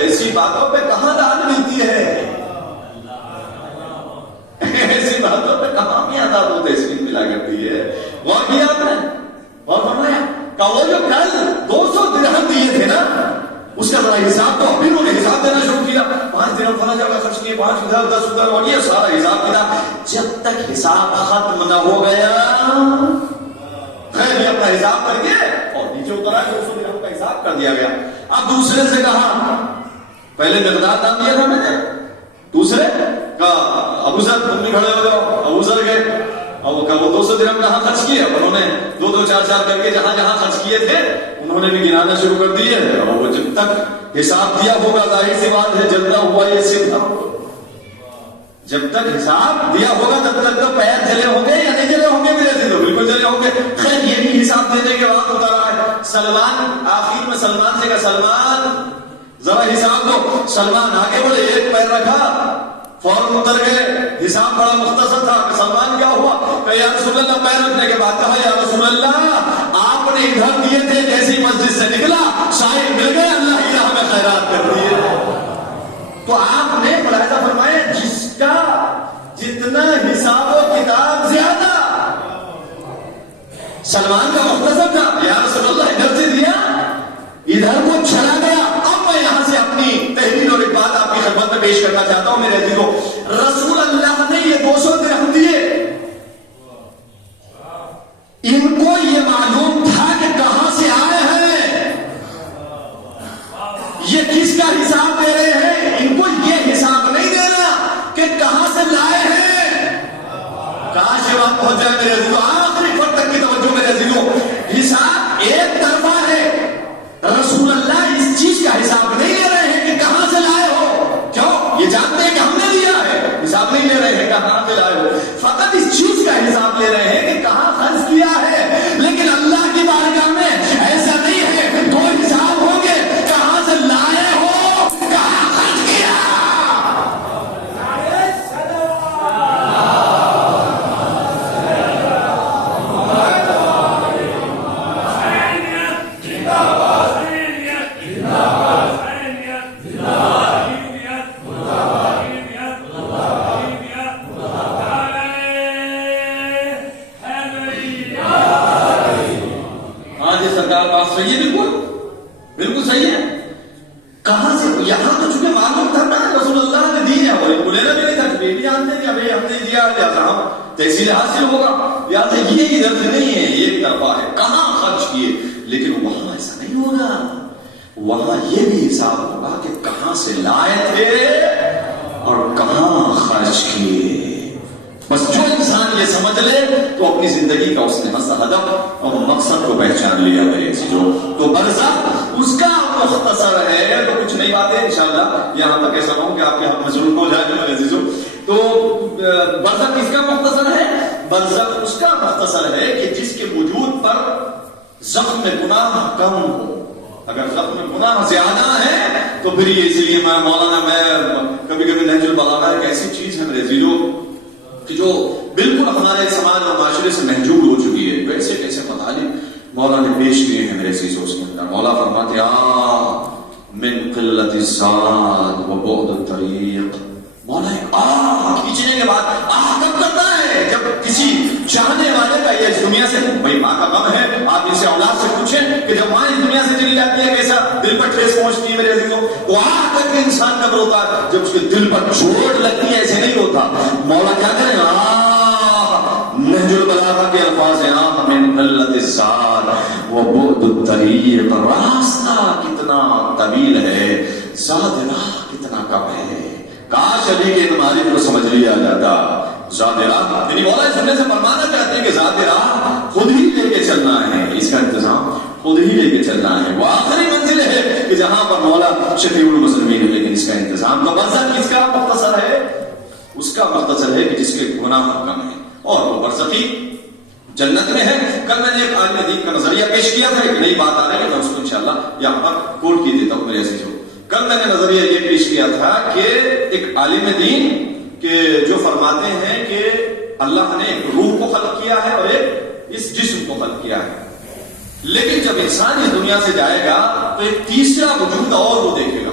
ایسی باتوں پہ کہاں داد ملتی ہے, ایسی باتوں پہ کہاں بھی آداب ہوتے, اس کی ملا کرتی ہے. غور کیا آپ نے, اور فرمایا کہ وہ جو کل 200 درہم دیے تھے نا اس کا ذرا حساب تو پھر انہوں نے حساب دینا شروع کیا. 5 درہم فلاں جگہ خرچ کیے, 5 ادھر 10 ادھر, اور یہ سارا حساب کتاب. جب تک حساب ختم نہ ہو گیا خیر یہ اپنا حساب کر کے اور نیچے اترا 200 درہم کا حساب کر دیا گیا. اب دوسرے سے کہا, پہلے مقدار دام دیا تھا میں نے, دوسرے کا ابو ذر تم بھی کھڑے ہو جاؤ. ابو ذر گئے اور وہ 200 درہم کہاں خرچ کیے, انہوں نے 2 4 کر کے جہاں جہاں خرچ کیے تھے انہوں نے بھی گنانا شروع کر دیے. اور وہ جب تک حساب دیا ہوگا ظاہر سی بات ہے جلنا ہوا یہ صرف جب تک حساب دیا ہوگا تب تک تو پیر جلے ہوں گے یا نہیں جلے ہوں گے میرے عزیزو؟ بالکل جلے ہوں گے. خیر یہ بھی حساب دینے کے بعد ہوتا رہا ہے. سلمان آخر میں سلمان سے کہا سلمان ذرا حساب دو. سلمان آگے بڑھے ایک پیر رکھا فوراً اتر گئے. حساب بڑا مختصر تھا. سلمان کیا ہوا؟ کہ یا رسول اللہ پیر رکھنے کے بعد کہا یا رسول اللہ آپ نے ادھر دیے تھے جیسی مسجد سے نکلا شاید مل گئے اللہ ہی ہمیں خیرات کر دیے. تو آپ نے ملاحظہ فرمایا جس کا جتنا حساب و کتاب زیادہ سلمان کا مختصر تھا. یا رسول اللہ ادھر سے دیا ادھر کو چلا گیا. اب میں یہاں سے اپنی تحریر اور ایک بات آپ کی خدمت میں پیش کرنا چاہتا ہوں میرے عزیزوں. رسول اللہ نے یہ 200 درہم دیے. ان کو یہ معلوم تھا کہ کہاں سے آئے ہیں, یہ کس کا حساب دے رہے ہیں. ان کو یہ حساب نہیں دینا کہ کہاں سے لائے ہیں. کاش یہ بات پہنچ جائے میرے عزیزوں. آخری فرق تک کی توجہ میرے عزیزوں. حساب ایک طرفہ ہے. رسول اللہ اس چیز کا حساب نہیں لے رہے ہیں کہ کہاں سے لائے ہو. کیوں؟ یہ جانتے ہیں کہ ہم نے دیا ہے. حساب نہیں لے رہے ہیں کہاں سے لائے ہو. فقط اس چیز کا حساب لے رہے ہیں کہ کہاں خرچ کیا ہے. لیکن اللہ کی بارگاہ میں ایسا نہیں ہے. دو حساب ہوں گے, کہاں سے لائے ہو کہاں خرچ کیا. صحیح ہے, بالکل صحیح ہے. کہاں سے یہاں تو چونکہ معلوم تھا نا رسول اللہ نے دی ہے اور ان کو لینا بھی نہیں تھا. یہ بھی جانتے ہیں کہ ابھی ہم نے دیا لہٰذا ہم تحصیل حاصل ہوگا. لہٰذا یہ ادھر سے نہیں ہے, یہ ایک طرفہ ہے. کہاں خرچ کیے. لیکن وہاں ایسا نہیں ہوگا. وہاں یہ بھی حساب ہوگا کہ کہاں سے لائے تھے اور کہاں خرچ کیے. بس جو انسان یہ سمجھ لے تو اپنی زندگی کا اس نے ہدف اور مقصد کو پہچان لیا میرے عزیزو. تو برزخ اس کا مختصر ہے. تو کچھ نئی باتیں انشاءاللہ یہاں تک ایسا ہوں کہ آپ کے ہاتھ میں ضرور ہو جائے میرے عزیزو. تو برزخ کس کا مختصر ہے؟ برزخ اس کا مختصر ہے کہ جس کے وجود پر زخم گناہ کم ہو. اگر زخم گناہ زیادہ ہے تو پھر یہ اس لیے میں مولانا میں کبھی کبھی نہج البلاغہ ایک ایسی چیز ہے میرے عزیزو کہ جو بالکل ہمارے سماج اور معاشرے سے محجوب ہو چکی ہے. کیسے کیسے مطالب مولا نے پیش کیے ہیں میرے عزیزو. اس میں مولا فرماتے من قلت الزاد و بعد الطریق. مولا کھینچنے کے بعد کب کرتا ہے؟ جب کسی چاہنے والے کا یہ اس دنیا سے بھائی ماں کا غم ہے. آپ اسے اولاد سے پوچھیں کہ جب ماں اس دنیا سے چلی جاتی ہے کیسا دل پر ٹھیس پہنچتی ہے میرے عزیزوں. وہ کر کے انسان کب روتا ہے جب اس کے دل پر چوٹ لگتی ہے. ایسے نہیں ہوتا. مولا کیا کرے گا؟ نہج البلاغہ کے الفاظ ہیں من قلت الزاد و بعد الطریق. راستہ کتنا طویل ہے, زاد راہ کتنا کم ہے. کاش علی کے نمازی کو سمجھ لیا جاتا. ذات راہ یعنی مولا اس سننے سے فرمانا چاہتے ہیں کہ ذات راہ خود ہی لے کے چلنا ہے. اس کا انتظام خود ہی لے کے چلنا ہے. وہ آخری منزل ہے کہ جہاں پر مولا شفیع المسلمین ہے. لیکن اس کا انتظام تو برزخ کس کا مختصر ہے؟ اس کا مختصر ہے کہ جس کے گناہ کم ہے اور وہ برزخی جنت میں ہے. کل میں نے ایک عالم دین کا نظریہ پیش کیا تھا. ایک نئی بات آ رہی ہے, میں اس کو انشاءاللہ یہاں پر کوٹ کی دیتا ہوں میرے عزیزوں. کل میں نے نظریہ یہ پیش کیا تھا کہ ایک عالم دین کہ جو فرماتے ہیں کہ اللہ نے ایک روح کو خلق کیا ہے اور ایک اس جسم کو خلق کیا ہے. لیکن جب انسان اس دنیا سے جائے گا تو ایک تیسرا وجود اور وہ دیکھے گا.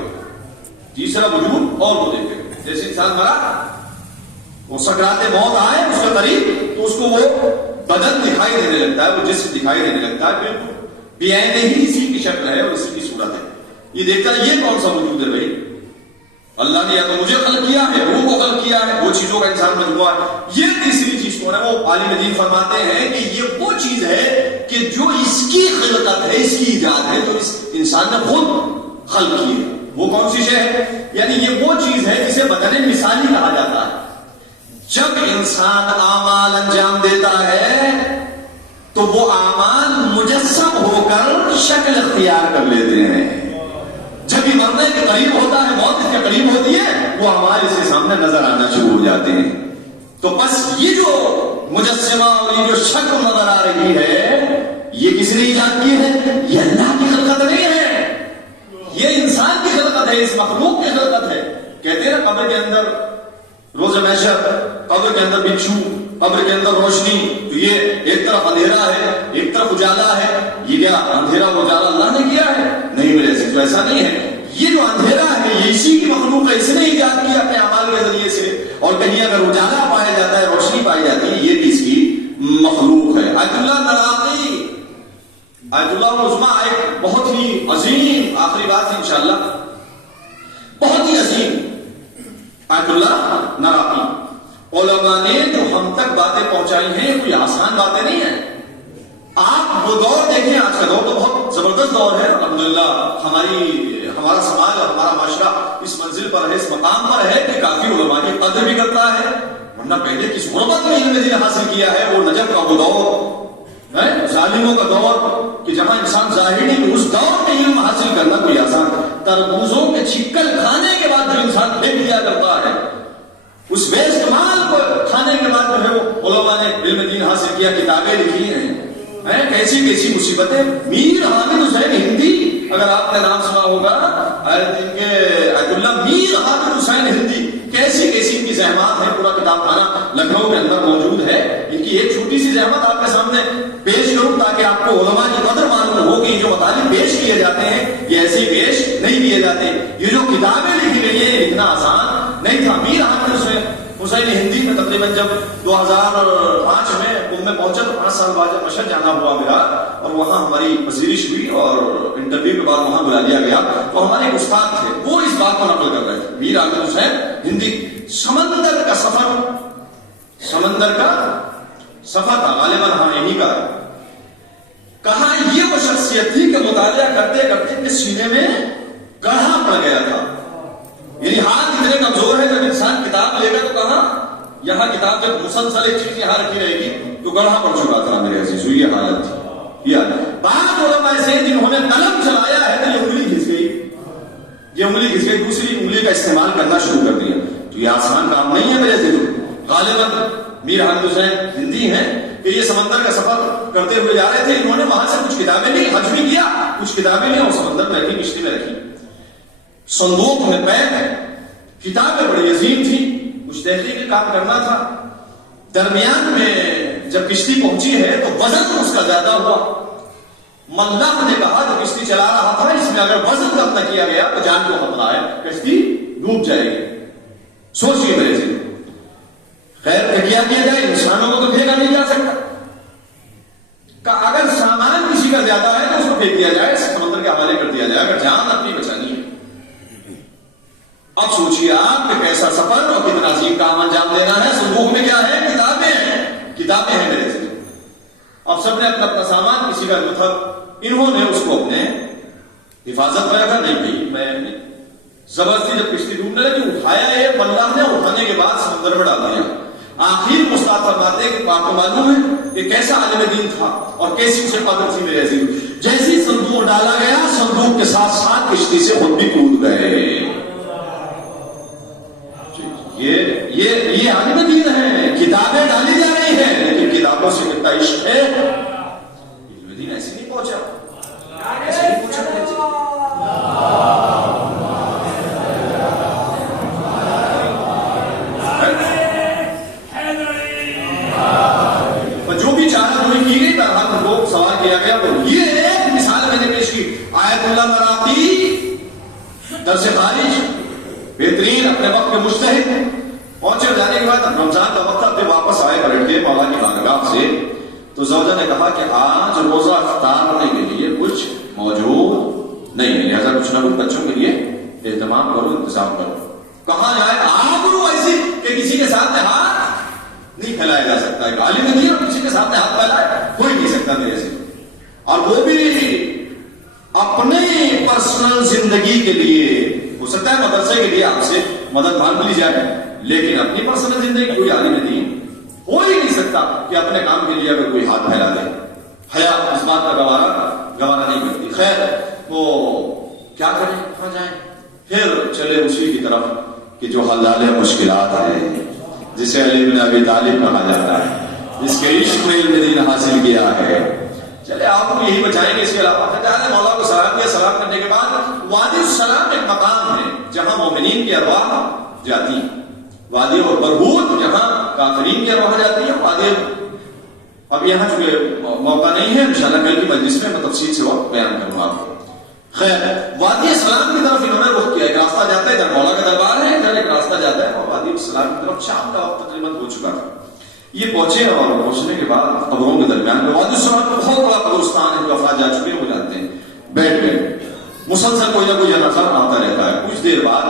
تیسرا وجود اور وہ دیکھے گا. جیسے انسان مرا, وہ سکرات موت آئے اس کے قریب تو اس کو وہ بدن دکھائی دینے لگتا ہے, وہ جسم دکھائی دینے لگتا ہے. بالکل بیعینے ہی اسی کی شکل ہے اور اسی کی صورت ہے. یہ دیکھتا ہے یہ کون سا وجود ہے بھائی؟ اللہ نے یا تو مجھے خلق کیا ہے, روح کو خلق کیا ہے, وہ چیزوں کا انسان مجموعہ ہے. یہ تیسری چیز کون ہے؟ وہ عالم دین فرماتے ہیں کہ یہ وہ چیز ہے کہ جو اس کی خلقت ہے, اس کی ایجاد ہے, جو اس انسان نے خود خلق کی ہے. وہ کون سی شے ہے؟ یعنی یہ وہ چیز ہے جسے بدن مثالی کہا جاتا ہے. جب انسان اعمال انجام دیتا ہے تو وہ اعمال مجسم ہو کر شکل اختیار کر لیتے ہیں. جب بھی مرنے کے قریب ہوتا ہے، موت اس کے قریب ہوتی ہے، وہ ہمارے سے سامنے نظر آنا شروع ہو جاتے ہیں. تو بس یہ جو مجسمہ اور یہ جو شکل نظر آ رہی ہے، یہ کس نے ایجاد کی ہے؟ یہ اللہ کی خلقت نہیں ہے، یہ انسان کی خلقت ہے، اس مخلوق کی خلقت ہے. کہتے ہیں نا قبر کے اندر روز محشر، قبر کے اندر بچھو، قبر کے اندر روشنی، تو یہ ایک طرف اندھیرا ہے ایک طرف اجالا ہے. یہ کیا اندھیرا اور اجالا اللہ نے کیا ہے؟ نہیں میرے سے تو ایسا نہیں ہے. یہ جو اندھیرا ہے یہ اسی کی مخلوق ہے، اس نے ایجاد کیا اپنے اعمال کے ذریعے سے. اور کہیں اگر اجالا پایا جاتا ہے، روشنی پائی جاتی ہے، یہ بھی اس کی مخلوق ہے. آیت اللہ نراقی، آیت اللہ العظمیٰ، ایک بہت ہی عظیم آخری بات ہے انشاءاللہ، بہت ہی عظیم آیت اللہ نراقی. علماء نے جو ہم تک باتیں پہنچائی ہیں کوئی آسان باتیں نہیں ہیں. آپ وہ دور دیکھیں، آج کا دور تو بہت زبردست دور ہے الحمدللہ. ہمارا سماج اور ہمارا معاشرہ اس منزل پر ہے، اس مقام پر ہے کہ کافی علماء کی قدر بھی کرتا ہے. ورنہ پہلے کس غربت میں علم دین حاصل کیا ہے، وہ نجف کا وہ دور ہے، ظالموں کا دور، کہ جہاں انسان ظاہری میں اس دور میں علم حاصل کرنا کوئی آسان. تربوزوں کے چھکل کھانے کے بعد جو انسان پھینک دیا کرتا ہے، اس ویسٹ مال کو کھانے کے بعد جو ہے وہ علماء نے علم دین حاصل کیا، کتابیں لکھی ہیں. کیسی کیسی مصیبتیں. میر حامد حسین ہندی، اگر آپ نے نام سنا ہوگا، آیت اللہ میر حامد حسین ہندی، کیسی کیسی ان کی زحمات ہیں. پورا کتاب خانہ لکھنؤ کے اندر موجود ہے. ان کی ایک چھوٹی سی زحمت آپ کے سامنے پیش کروں تاکہ آپ کو علماء کی قدر معلوم ہو کہ جو مطالب پیش کیے جاتے ہیں یہ ایسے پیش نہیں کیے جاتے. یہ جو کتابیں لکھی گئی ہیں یہ لکھنا آسان نہیں تھا. میر حامد حسین ہندی میں تقریباً جب 2005 میں میں پہنچا تو 5 سال بعد جب مشہد جانا ہوا میرا، اور وہاں ہماری پذیرش ہوئی اور انٹرویو کے بعد وہاں بلا لیا گیا، تو ہمارے ایک استاد تھے وہ اس بات کو نقل کر رہے تھے. میر حامد حسین ہندی، سمندر کا سفر تھا غالباً، ہاں یہی کا. کہا یہ وہ شخصیت تھی کہ مطالعہ کرتے کرتے کے سینے میں گڑھا پڑ گیا تھا. یعنی ہاتھ اتنے کمزور ہے، جب انسان کتاب لے گا تو کہاں یہاں کتاب جب مسلسل ایک چیز یہاں رکھی رہے گی تو گڑھا پڑ چکا تھا میرے عزیز. یہ حالت تھی. بعض علماء ایسے جنہوں نے قلم چلایا ہے تو یہ انگلی گھس گئی، دوسری انگلی کا استعمال کرنا شروع کر دیا. تو یہ آسان کام نہیں ہے میرے عزیز. غالباً میر حامد حسین ہندی ہیں کہ یہ سمندر کا سفر کرتے ہوئے جا رہے تھے. انہوں نے وہاں سے کچھ کتابیں لی، حج بھی کیا، کچھ کتابیں لی اور سمندر میں رکھی، کشتی میں رکھی، صندوق میں پیک ہے. کتابیں بڑی عظیم تھی، کچھ تحقیقی کام کرنا تھا. درمیان میں جب کشتی پہنچی ہے تو وزن اس کا زیادہ ہوا. ملح نے کہا جو کشتی چلا رہا تھا اس میں اگر وزن کم نہ کیا گیا تو جان کو خطرہ ہے، کشتی ڈوب جائے گی. سوچیے میرے سے، خیر کیا کیا جائے، انسانوں کو تو پھینکا نہیں جا سکتا. کہ اگر سامان کسی کا زیادہ ہے تو اس کو پھینک دیا جائے، سمندر کے حوالے کر دیا جائے اگر جان اپنی بچانی ہے. اب سوچیے آپ کہ کیسا سفر اور کتنا عظیم کام انجام دینا ہے. صندوق میں کیا ہے؟ کتابیں ہیں میرے سے. اب سب نے اپنا سامان، کسی کا مطلب، انہوں نے اس کو اپنے حفاظت میں رکھا. نہیں بھائی میں زبردستی جب کشتی ڈوبنے لگی اٹھایا، یہ ملح نے اٹھانے کے بعد سمندر میں ڈال دیا. آخر مستعد فرماتے ہیں کہ آپ کو معلوم ہے کہ کیسا عالم دین تھا اور کیسی اسے قدر تھی میرے عزیز. جیسی صندوق ڈالا گیا، صندوق کے ساتھ ساتھ کشتی سے خود بھی کود گئے. یہ عالم دین ہے. کتابیں ڈالی جا رہی ہیں لیکن کتابوں سے کتنا عشق ہے. علم دین ایسے نہیں پہنچا، ایسے نہیں پہنچا. جو بھی چارہ دوری کی گئی طرح کو سوال کیا گیا وہ یہ ایک مثال میں نے پیش کی. آیت اللہ نراقی درس خارج بہترین، اپنے وقت کے مجتہد. پہنچے جانے کے بعد رمضان کا وقت تھا، واپس آئے بیٹھ کے مولا کی بارگاہ سے. تو زوجہ نے کہا کہ آج روزہ افطار کرنے کے لیے کچھ موجود نہیں ہے، لہٰذا کچھ نہ کچھ بچوں کے لیے اہتمام کرو، انتظام کرو. کہاں جائے؟ آپ کرو ایسی کہ کسی کے ساتھ ہاتھ نہیں پھیلایا جا سکتا ہے. عالم دین اور کسی کے ساتھ ہاتھ پھیلایا کوئی نہیں سکتا میرے سے. اور وہ بھی اپنے پرسنل زندگی کے لیے. ہو سکتا ہے مدرسے کے لیے آپ سے مدد مانگ لی جائے، لیکن اپنی پرسنل زندگی کوئی عالم دین ہو ہی نہیں سکتا کہ اپنے کام کے لیے اگر کوئی ہاتھ پھیلا دے. حیا اس بات کا گوارا نہیں کرتی. خیر وہ کیا کریں کہاں جائیں؟ پھر چلے اسی کی طرف کہ جو حلال مشکلات ہے، جسے علی بن ابی طالب کہا جاتا ہے، جس کے عشق میں علم دین حاصل کیا ہے، چلے آپ کو یہی بچائیں گے. اس کے علاوہ مولا کو سلام کیا. سلام کرنے کے بعد وادی السلام ایک مقام ہے جہاں مومنین کی ارواح جاتی ہیں. وادی برہوت جہاں کافرین کی ارواح جاتی ہیں. وادی اب یہاں چونکہ موقع نہیں ہے، انشاءاللہ کل کی مجلس میں تفصیل سے وقت بیان کروں آپ کو. خیر، وادی السلام کی طرف انہوں نے رخ کیا. ایک راستہ جاتا ہے ادھر مولا کا دربار ہے، ادھر ایک راستہ جاتا ہے اور وادی السلام کی طرف. شام کا وقت تقریباً ہو چکا تھا. یہ پہنچے اور پہنچنے کے بعد قبروں کے درمیان میں وادی السلام میں بہت بڑا قبرستان ہے. جو افراد جا چکے ہیں وہ جانتے ہیں. بیٹھ گئے. مسلسل کوئی نہ کوئی جنازہ آتا رہتا ہے. کچھ دیر بعد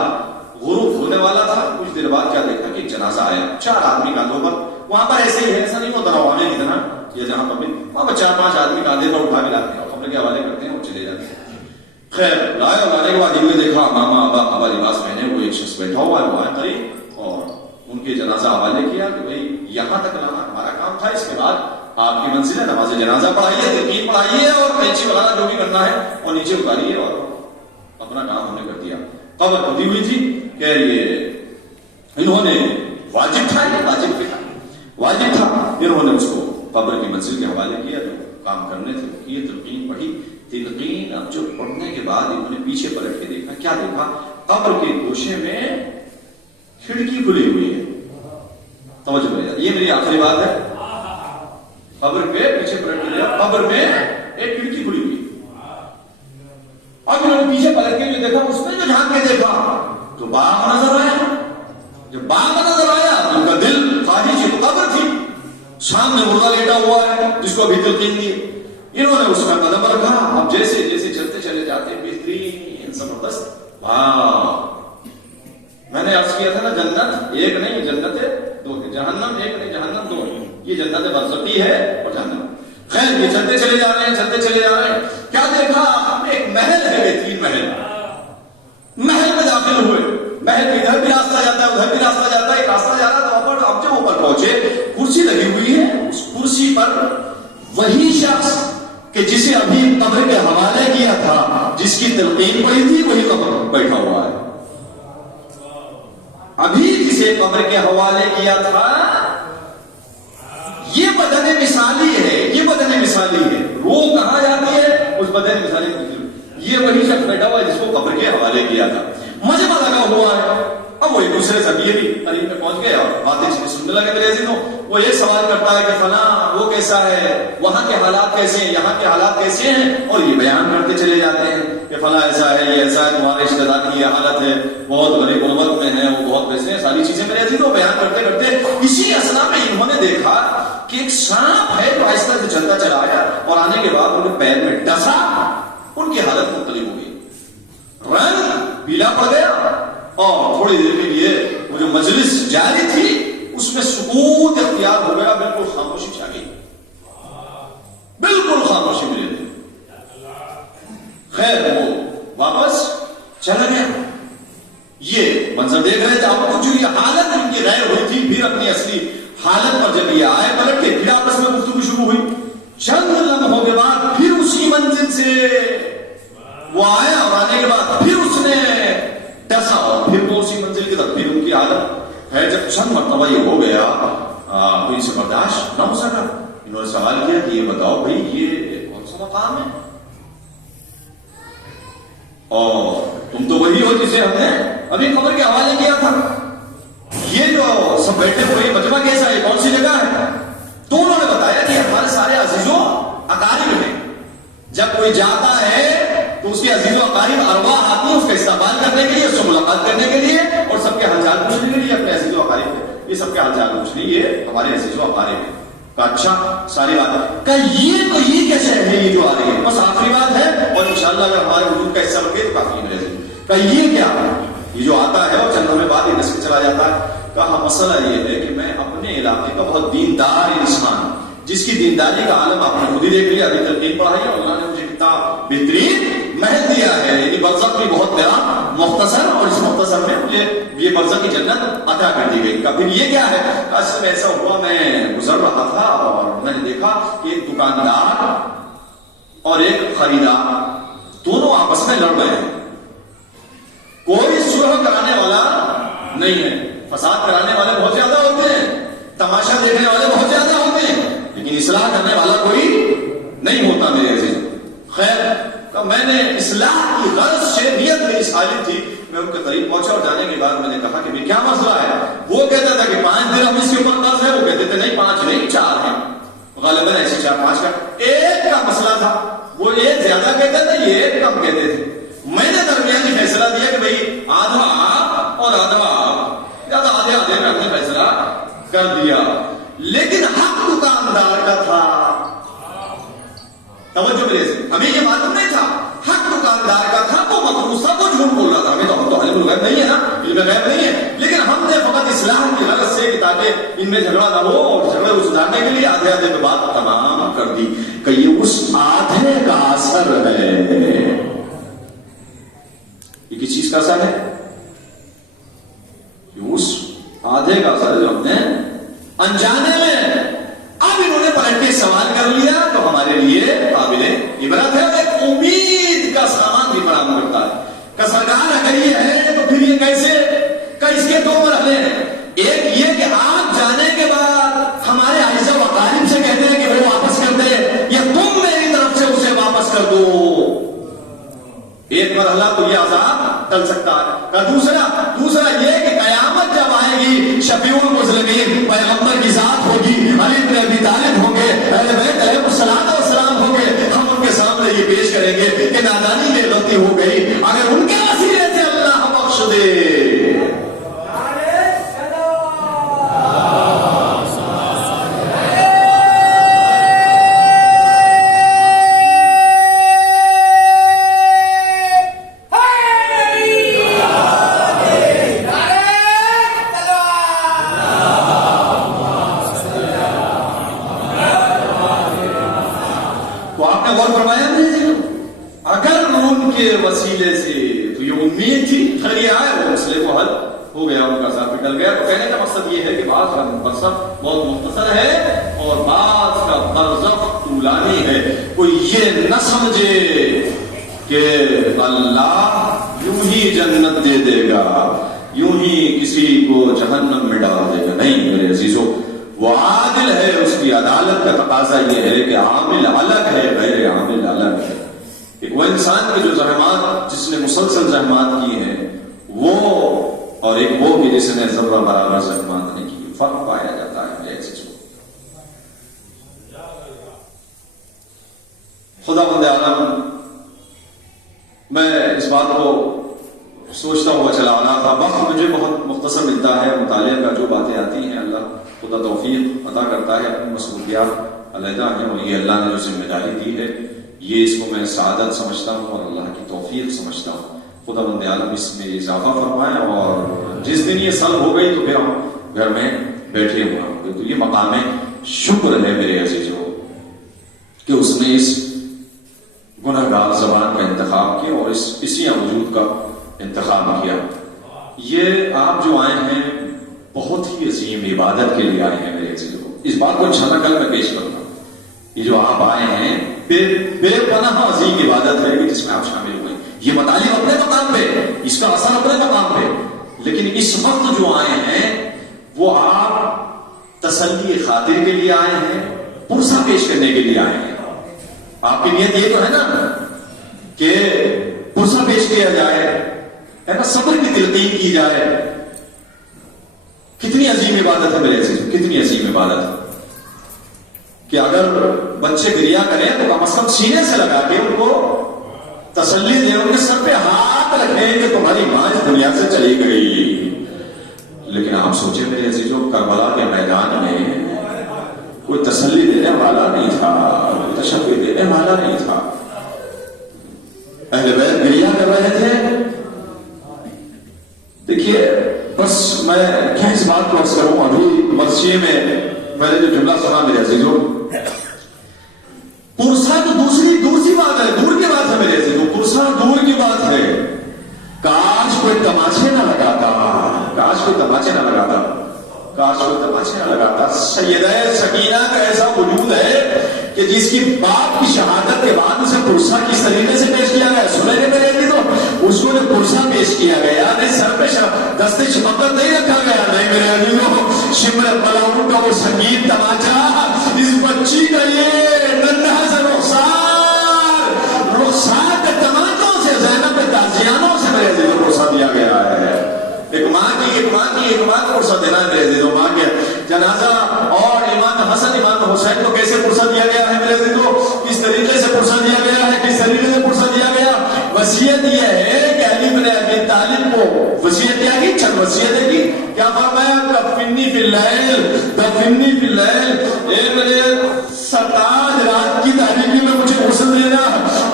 غروب ہونے والا تھا. کچھ دیر بعد کیا دیکھا کہ ایک جنازہ آیا 4 آدمی کاندھوں پر. وہاں پر ایسے ہی ہے، ایسا نہیں ہوتا روانے کی طرح یا جہاں پر بھی وہاں پر 4-5 آدمی کاندھے پر اٹھا کے لاتے ہیں اور قبر کے حوالے کرتے ہیں اور چلے جاتے ہیں. خیر لائے اور لانے کے بعد یہ دیکھا ماما ابا لباس پہنے ہوئے ایک شخص بیٹھا ہوا ہے. وہ آئے قریب اور ان کے جنازہ حوالے کیا کہ بھائی یہاں تک لانا ہمارا کام تھا. اس کے بعد آپ کی منزل ہے، نماز جنازہ پڑھائیے، تلقین پڑھائیے اور پینچی وغیرہ جو بھی کرنا ہے اور نیچے اتاریے اور اپنا کام ہم نے کر دیا. قبر کھدی ہوئی تھی. کہ یہ انہوں نے واجب تھا، یہ واجب تھا. انہوں نے اس کو قبر کی منزل کے حوالے کیا. جو کام کرنے تھے وہ کیے. تلقین پڑھی. تلقین اب جو پڑھنے کے بعد انہوں نے پیچھے پلٹ کے دیکھا. کیا دیکھا؟ قبر کے گوشے میں کھڑکی کھلی ہوئی ہے. توجہ کریں، یہ میری آخری بات ہے. قبر پہ پیچھے پلٹ کے دیکھا، قبر میں ایک کھڑکی کھلی ہوئی. اب انہوں نے پیچھے پلٹ کے جو دیکھا، اس میں جو جھانک کے دیکھا تو باغ نظر آیا. جب باغ نظر آیا تو ان کا دل خواہش ہی تو قبر تھی. سامنے مردہ لیٹا ہوا ہے جس کو ابھی تلقین دی. انہوں نے اس کا قدم رکھا. اب جیسے جیسے چلتے چلے جاتے بہترین زبردست. میں نے عرض کیا تھا نا، جنت ایک نہیں، جنت 2 ہے. جہنم ایک نہیں، جہنم 2 ہے. یہ جنت برزخی ہے اور جہنم. خیر یہ چلتے چلے جا رہے ہیں، چلتے چلے جا رہے ہیں. کیا دیکھا؟ ایک محل ہے، بہترین محل. محل میں داخل ہوئے. محل میں ادھر بھی راستہ جاتا ہے، ادھر بھی راستہ جاتا ہے. ایک راستہ جا رہا تھا. اب جب اوپر پہنچے کرسی لگی ہوئی ہے. اس کرسی پر وہی شخص کہ جسے ابھی قبر کے حوالے کیا تھا، جس کی تلقین پڑی تھی، وہی قبر بیٹھا ہوا ہے. ابھی جسے قبر کے حوالے کیا تھا. یہ بدن مثالی ہے، یہ بدن مثالی ہے. روح کہاں جاتی ہے؟ اس بدن مثالی. یہ وہی شخص بیٹھا ہوا ہے جس کو قبر کے حوالے کیا تھا. مجمع لگا ہوا ہے. اب وہ ایک دوسرے سے یہ بھی قریب میں پہنچ گئے اور باتیں سننے لگے. میرے عزیزوں، وہ یہ سوال کرتا ہے کہ فلاں وہ کیسا ہے، وہاں کے حالات کیسے ہیں، یہاں کے حالات کیسے ہیں، اور یہ بیان کرتے چلے جاتے ہیں کہ فلاں ایسا ہے، یہ ایسا ہے، تمہارے رشتے دار کی یہ حالت ہے، بہت غریب غربت میں ہے، وہ بہت پیسے ہیں. ساری چیزیں میرے عزیزوں بیان کرتے کرتے اسی اثنا میں انہوں نے دیکھا کہ ایک سانپ ہے جو آہستہ سے چلتا چلا آیا اور آنے کے بعد ان کے پیر میں ڈسا. ان کی حالت مختلف ہو گئی. رنگ پیلا پڑ گیا اور تھوڑی دیر کے لیے وہ جو مجلس جاری تھی اس میں سکون اختیار ہو گیا. بالکل خاموشی چھا گئی، بالکل خاموشی ملے تھے. خیر وہ واپس چلا گیا. یہ منظر دیکھ رہے تھے. آپ کو جو یہ حالت ان کی غیر ہوئی تھی، پھر اپنی اصلی حالت پر جب یہ آئے پلٹ کے، پھر آپس میں گفتگو شروع ہوئی. چند لمحوں کے بعد پھر اسی منزل سے وہ آیا اور آنے کے بعد پھر اس نے ڈسا اور پھر وہ اسی منزل کی طرف. پھر ان کی حالت ہے جب چند مرتبہ یہ ہو گیا تو ان سے برداشت نہ ہو سکا. انہوں نے سوال کیا کہ یہ بتاؤ بھائی یہ کون سا مقام ہے، اور تم تو وہی ہو جسے ہم نے ابھی خبر کے حوالے کیا تھا. یہ جو سب بیٹھے ہوئے مجمع کیسا ہے، کون سی جگہ ہے؟ تو انہوں نے بتایا کہ ہمارے سارے عزیزوں اقارب ہیں. جب کوئی جاتا ہے تو اس کے عزیز و اقارب ارواح آتی ہیں اس کا استقبال کرنے کے لیے، اس سے ملاقات کرنے کے لیے اور سب کے حال چال پوچھنے کے لیے. اپنے عزیز و اقارب کے یہ سب کے حال چال پوچھنے، یہ ہمارے عزیز و اقارب ہیں. اچھا ساری بات کہ یہ کیسے ہے یہ جو آ رہی ہے. بس آخری بات ہے اور انشاءاللہ اگر ہمارے وجود کا حصہ بن گئے تو کافی ہے. کہ یہ کیا یہ جو آتا ہے اور چند میں بعد یہ نسل چلا جاتا ہے. کہا مسئلہ یہ ہے کہ میں اپنے علاقے کا بہت دیندار انسان، جس کی دینداری کا عالم آپ نے خود ہی دیکھ لیا. ابھی تلقین پڑھائی اور اللہ نے مجھے کتنا بہترین محل دیا ہے. یعنی برزخ بھی بہت میرا مختصر، اور اس مختصر میں مجھے یہ برزخ کی جنت عطا کر دی گئی. پھر یہ کیا ہے؟ اصل میں ایسا ہوا میں گزر رہا تھا اور میں نے دیکھا کہ ایک دکاندار اور ایک خریدار دونوں آپس میں لڑ رہے ہیں. کوئی صلح کرانے والا نہیں ہے. فساد کرانے والے بہت زیادہ ہوتے ہیں, تماشا دیکھنے والے بہت زیادہ ہوتے ہیں, لیکن اصلاح کرنے والا کوئی نہیں ہوتا میرے عزیز. خیر میں نے اصلاح کی غرض سے نیت میری سالم تھی, میں ان کے قریب پہنچا اور جانے کے بعد میں نے کہا کہ کیا مسئلہ ہے. وہ کہتا تھا کہ 5 درہم اس کے اوپر قرض ہے, وہ کہتے تھے نہیں 5 نہیں 4 ہیں, غالباً ایسے 4-5 کا ایک کا مسئلہ تھا. وہ ایک زیادہ کہتے تھے, یہ ایک کم کہتے تھے. میں نے درمیانی فیصلہ دیا کہ بھائی آدھا آپ اور آدھا آپ, یا تو آدھے میں اپنا فیصلہ کر دیا. لیکن حق دکاندار کا تھا. توجہ میرے سے, ہمیں یہ معلوم نہیں تھا. حق دکاندار کا تھا, وہ مقروض تھا, وہ جھوٹ بول رہا تھا. ہمیں تو علم الغیب نہیں ہے نا, علم غیب نہیں ہے, لیکن ہم نے فقط اصلاح کی غرض سے کہ تاکہ ان میں جھگڑا نہ ہو, اور جھگڑے کو سدھارنے کے لیے آدھے میں بات تمام کر دی کہ یہ اس آدھے کا اثر ہے. یہ کس چیز کا اثر ہے؟ یہ اس آدھے کا اثر ہے جو ہم نے انجانے میں. اب انہوں نے پلٹ کے سوال کر لیا تو ہمارے لیے قابل عبرت ہے, ایک امید کا سامان بھی فراہم کرتا ہے کہ سرکار اگر یہ ہے تو پھر یہ کیسے, کہ اس کے 2 مرحلے ہیں. ایک یہ کہ آپ جانے کے بعد ہمارے اعزاء و اقارب سے کہتے ہیں کہ وہ واپس کر دے, یا تم میری طرف سے اسے واپس کر دو. ایک مرحلہ تو یہ عذاب ٹل سکتا ہے. دوسرا یہ کہ قیامت جب آئے گی, شفیع المذنبین پیغمبر کی ذات ہوگی, علی بن ابی طالب ہوں گے, اہل بیت علیہ السلام ہوں گے, ہم ان کے سامنے یہ پیش کریں گے کہ نادانی میں غلطی ہو گئی, اگر ان کے وسیلے سے اللہ بخش دے. وسیلے سے تو یہ امید تھی, خیر آئے وہ مسئلے کو حل ہو گیا, ان کا ساتھ نکل گیا. تو کہنے کا مقصد یہ ہے کہ بعض کا برزخ بہت مختصر ہے اور بعض کا برزخ طولانی ہے. کوئی یہ نہ سمجھے کہ اللہ یوں ہی جنت دے دے گا, یوں ہی کسی کو جہنم میں ڈال دے گا. نہیں میرے عزیزو, وہ عادل ہے, اس کی عدالت کا تقاضا یہ ہے کہ عامل الگ ہے, غیر عامل الگ ہے. ایک وہ انسان کے جو زحمات, جس نے مسلسل زحمات کی ہیں وہ, اور ایک وہ کہ جس نے ذرہ برابر زحمات نہیں کی, فرق پایا جاتا ہے میرے عزیزو. خدا بند عالم, میں اس بات کو سوچتا ہوا چلا آنا تھا. وقت مجھے بہت مختصر ملتا ہے, مطالعے کا جو باتیں آتی ہیں اللہ خدا توفیق عطا کرتا ہے. اپنی مصروفیات علیحدہ ہیں اور یہ اللہ نے جو ذمہ داری دی ہے یہ اس کو میں سعادت سمجھتا ہوں اور اللہ کی توفیق سمجھتا ہوں. خدا بند عالم اس میں اضافہ فرمائے, اور جس دن یہ سلب ہو گئی تو پھر ہم گھر میں بیٹھے ہوئے ہوں گے. تو یہ مقام شکر ہے میرے عزیزو کہ اس نے اس گناہ گار زبان کا انتخاب کیا اور اسی وجود کا انتخاب کیا. یہ آپ جو آئے ہیں بہت ہی عظیم عبادت کے لیے آئے ہیں میرے عزیزو. اس بات کو انشاءاللہ کل میں پیش کروں گا. یہ جو آپ آئے ہیں بے پناہ عظیم عبادت ہے کہ جس میں آپ شامل ہوئے. یہ مطالب اپنے مقام پہ, اس کا اثر اپنے مقام پہ, لیکن اس وقت جو آئے ہیں وہ آپ تسلی خاطر کے لیے آئے ہیں, پرسہ پیش کرنے کے لیے آئے ہیں. آپ کی نیت یہ تو ہے نا کہ پرسہ پیش کیا جائے, ہے نا, صبر کی تلقین کی جائے. کتنی عظیم عبادت ہے میرے عزیز, کتنی عظیم عبادت ہے کہ اگر بچے گریا کریں تو کم از کم سینے سے لگا کے ان کو تسلی دیں, ان کے سر پہ ہاتھ رکھیں کہ تمہاری ماں اس دنیا سے چلی گئی. لیکن آپ سوچیں میرے عزیزوں, کربلا کے میدان میں کوئی تسلی دینے والا نہیں تھا, کوئی تشفی دینے والا نہیں تھا. اہل بیت گریا کر رہے تھے. دیکھیے بس میں کیا اس بات کو عرض کروں, ابھی مرثیے میں میں نے جو جملہ سنا میرے عزیزوں, پرسہ تو دوسری بات ہے, دور کی بات ہے میرے عزیزوں, پرسہ دور کی بات ہے. کاش کوئی تماچے نہ لگاتا, کاش کوئی تماچے نہ لگاتا, کاش کوئی تماچے نہ لگاتا. سیدہ سکینہ کا ایسا وجود ہے کہ جس کی باپ کی شہادت کے بعد اسے پرسہ کس طریقے سے پیش کیا گیا سنے میرے عزیزوں. اس کو جو پرسہ پیش کیا گیا نہیں سر پہ دست شفقت نہیں رکھا گیا نہیں میرے عزیزوں شمر پلاؤں کا وہ سنگیت تماچا اس بچی کا یہ ننھا سا رخسار کے تماچوں سے زینب تازیانوں سے میرے عزیزوں پرسہ دیا گیا ہے ایک ماں کی پرسہ دینا ہے میرے عزیزوں ماں کے جنازہ اور امام حسن امام حسین کو کیسے پرسہ دیا گیا ہے میرے عزیزوں کس طریقے سے پرسہ دیا گیا ہے کس طریقے سے پرسہ دیا گیا وصیت یہ ہے کہ علی بن ابی طالب کو وصیت کیا کی چند وصیت ہے کی کیا فرمایا دفنی فی اللیل اے میرے ستاج رات کی تاریکی میں مجھے غسل دینا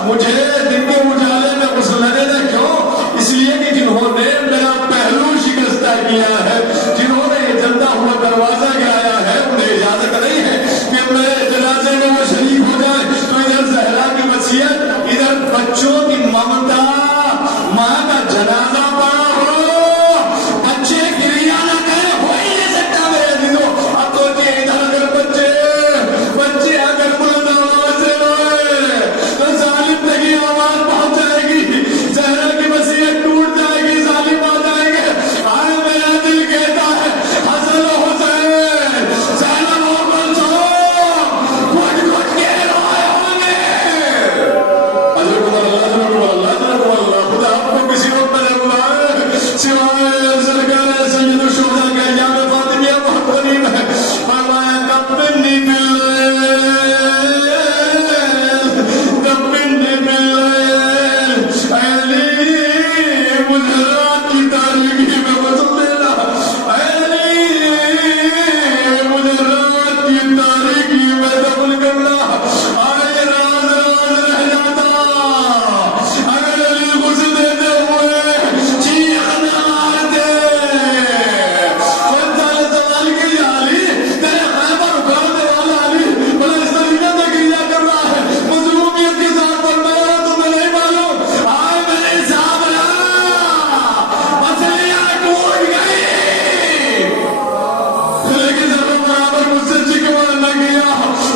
مجھے دن کے اجالے میں غسل نہ دینا کیوں اس لیے کہ جنہوں نے میرا پہلو شکستہ کیا ہے جنہوں نے یہ جلتا ہوا دروازہ گرایا ہے انہیں اجازت نہیں ہے کہ میرے جنازے میں وہ شریک ہو جائے تو ادھر زہرا کی وصیت ادھر بچوں کی ممتا ماں کا جنازہ پڑا ہو بچے گریا نہ کرے ہو ہی نہیں سکتا میرے عزیزوں اب تو ادھر اگر بچے اگر بلند آواز سے روئے تو ظالم تک یہ آواز پہنچ جائے گی زہرا کی وصیت ٹوٹ جائے گی ظالم آ جائیں گے آئے میرا دل کہتا ہے حسن و حسین زینب و کلثوم گھٹ گھٹ کے روئے ہوں گے اللہ خدا آپ کو کسی وقت میں بلائے سوائے سرکار سید الشہداء کے ایام فاطمیہ محترم ہے فرمایا دفنی باللیل علی مجھے رات کی تاریکی میں غسل دینا علی مجھے رات کی تاریکی میں دفن کرنا آئے راز رہ جاتا اگر علی غسل دیتے ہوئے چیخ نہ مارتے کوئی تعالی سوال کی علی تیرے خیبر اکھاڑنے والا علی بڑا اس طریقے سے گریا کر رہا ہے مظلومیت کے ساتھ فرمایا تمہیں نہیں معلوم آئے میرے سامنے مسئلہ ٹوٹ گئی لیکن جب برابر مجھ سے شکوہ نہ کیا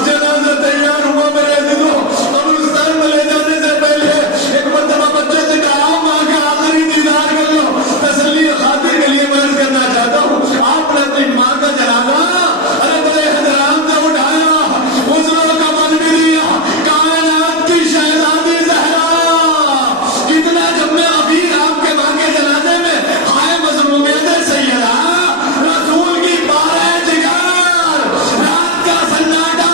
جنازہ تیار ہوا میرے عزیزوں قبرستان میں لے جانے سے پہلے ایک مرتبہ بچے سے کہا ماں کا آخری دیدار کر لو تسلی خاطر کے لیے میں عرض کرنا چاہتا ہوں آپ نے اپنی ماں کا جنازہ ارے بڑے احترام سے اٹھایا غسلوں کا من بھی دیا کائنات کی شہزادی زہرا کتنا جب میں ابھی آپ کے ماں کے جنازے میں ہائے مظلومیت سیدہ رسول کی بارہ جگار رات کا سناٹا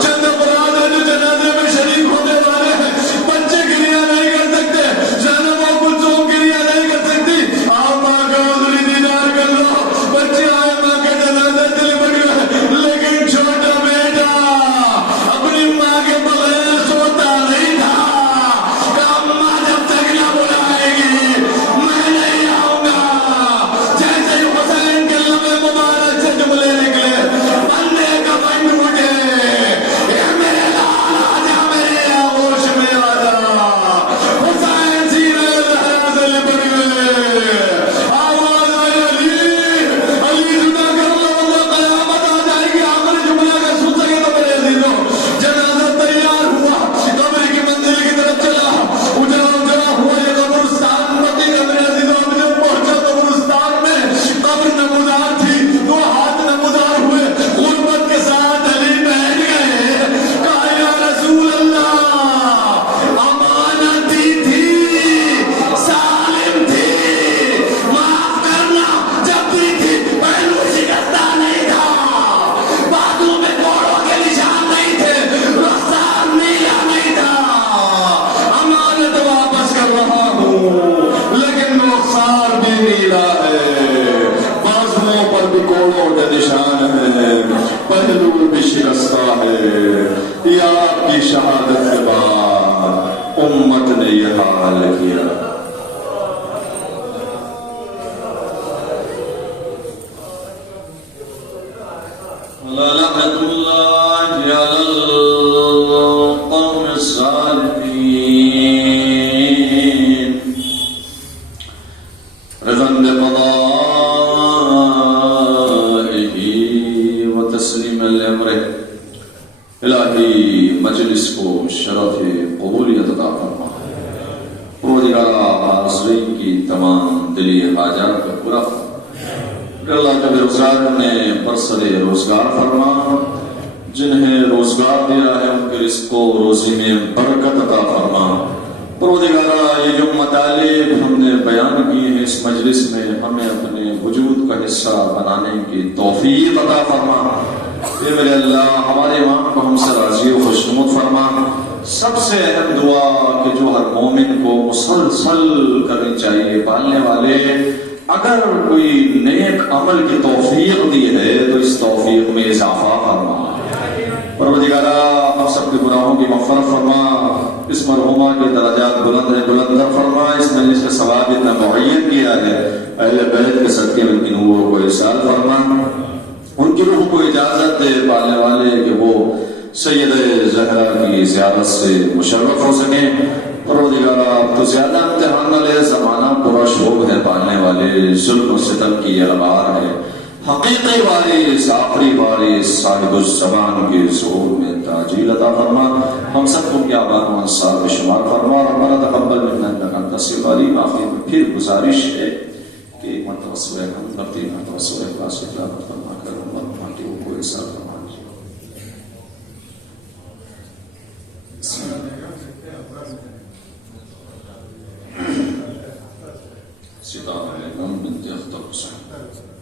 چند افراد ہیں جو جنازے میں شریک ہونے والے ہیں بچے گریا نہیں کر سکتے زینب و کلثوم گریا نہیں کر سکتی آپ ماں کا حضوری دیدار کر لو بچے آئے ماں کے جنازے دل بڑھ گئے لیکن چھوٹا بیٹا اپنی ماں کے بغیر سوتا نہیں تھا کہ اماں جب تک نہ بلائے گی میں نہیں آؤں گا جیسے ہی حسین کے لبے مبارک سے جملے نکلے بندے کا بند اٹھے اے میرے لال آجا میرے آغوش میں آجا حسین سیرے زہرا سے لپٹ گئے آواز آئی علی جدا کر لو اللہ قیامت آ جائے گی آخر جملہ کا سن سکے تو میرے عزیزوں جنازہ تیار ہوا قبر کی منزل کی طرف چلا اجڑا ہوا یہ قبرستان بقی کا میرے عزیزوں اب جب پہنچا قبرستان میں قبر نمودار تھی دو ہاتھ نمودار ہوئے غربت کے ساتھ علی بیٹھ گئے کہا یا رسول اللہ امانتی تھی سالم تھی معاف کرنا جب بھی تھی پہلو شکستہ نہیں تھا بازو میں کوڑوں کے نشان نہیں تھے رخسار نیلا نہیں تھا امانت واپس کر رہا ہوں لیکن رخسار بھی نیلا ہے بازوؤں پر بھی کوڑوں کے نشان ہے پہلو بھی شکستہ ہے یا آپ کی شہادت کے بعد امت نے یہ حال کیا لعنت اللہ علی القوم الظالمین رضا بقضائه وتسلیم الامرہ الہی مجلس کو شرف قبولیت عطا فرما ناظرین کی تمام دلی حاجات کو پورا فرما۔ اللہ کے روزگار نے برسر روزگار فرما، جنہیں روزگار دیا ہے ان کے رزق و روزی میں برکت عطا فرما۔ پروردگارا یہ جو مطالب ہم نے بیان کیے ہیں اس مجلس میں، ہمیں اپنے وجود کا حصہ بنانے کی توفیق عطا فرما۔ اے میرے اللہ ہمارے امام کو ہم سے راضی و خوشنود فرما۔ سب سے اہم دعا کہ جو ہر مومن کو مسلسل کرنی چاہیے، پالنے والے اگر کوئی نیک عمل کی توفیق دی ہے تو اس توفیق میں اضافہ فرما۔ پروردگارا ہم سب کے گناہوں کی مغفرت فرما، اس مرحومہ کے درجات بلند فرما، اس مجلس کا ثواب اتنا معین کیا ہے، اہل بیت کے صدقے میں ان کی نوروں کو ارسال فرما، ان کی روح کو اجازت دے پالنے والے کہ وہ سید زہرا کی زیارت سے مشرف ہو سکیں۔ پروردگارا تو زیادہ امتحان والے زمانہ پورا شوق ہے، پالنے والے ظلم و ستم کی البار ہے، حقیقی وارث آخری وارث صاحب الزمان کے ظہور میں تعجیل عطا فرما، ہم سب کو کیا بار انصار میں شمار فرما۔ ربنا تقبل منا انک انت السمیع العلیم۔ آخر میں پھر گزارش ہے کہ ایک مرتبہ سورہ حمد پڑھتے ہیں، مرتبہ سورہ اخلاص کی تلاوت فرما کر مرحومہ کے کو ارسال فرما۔ ستارہ بنت اختر حسین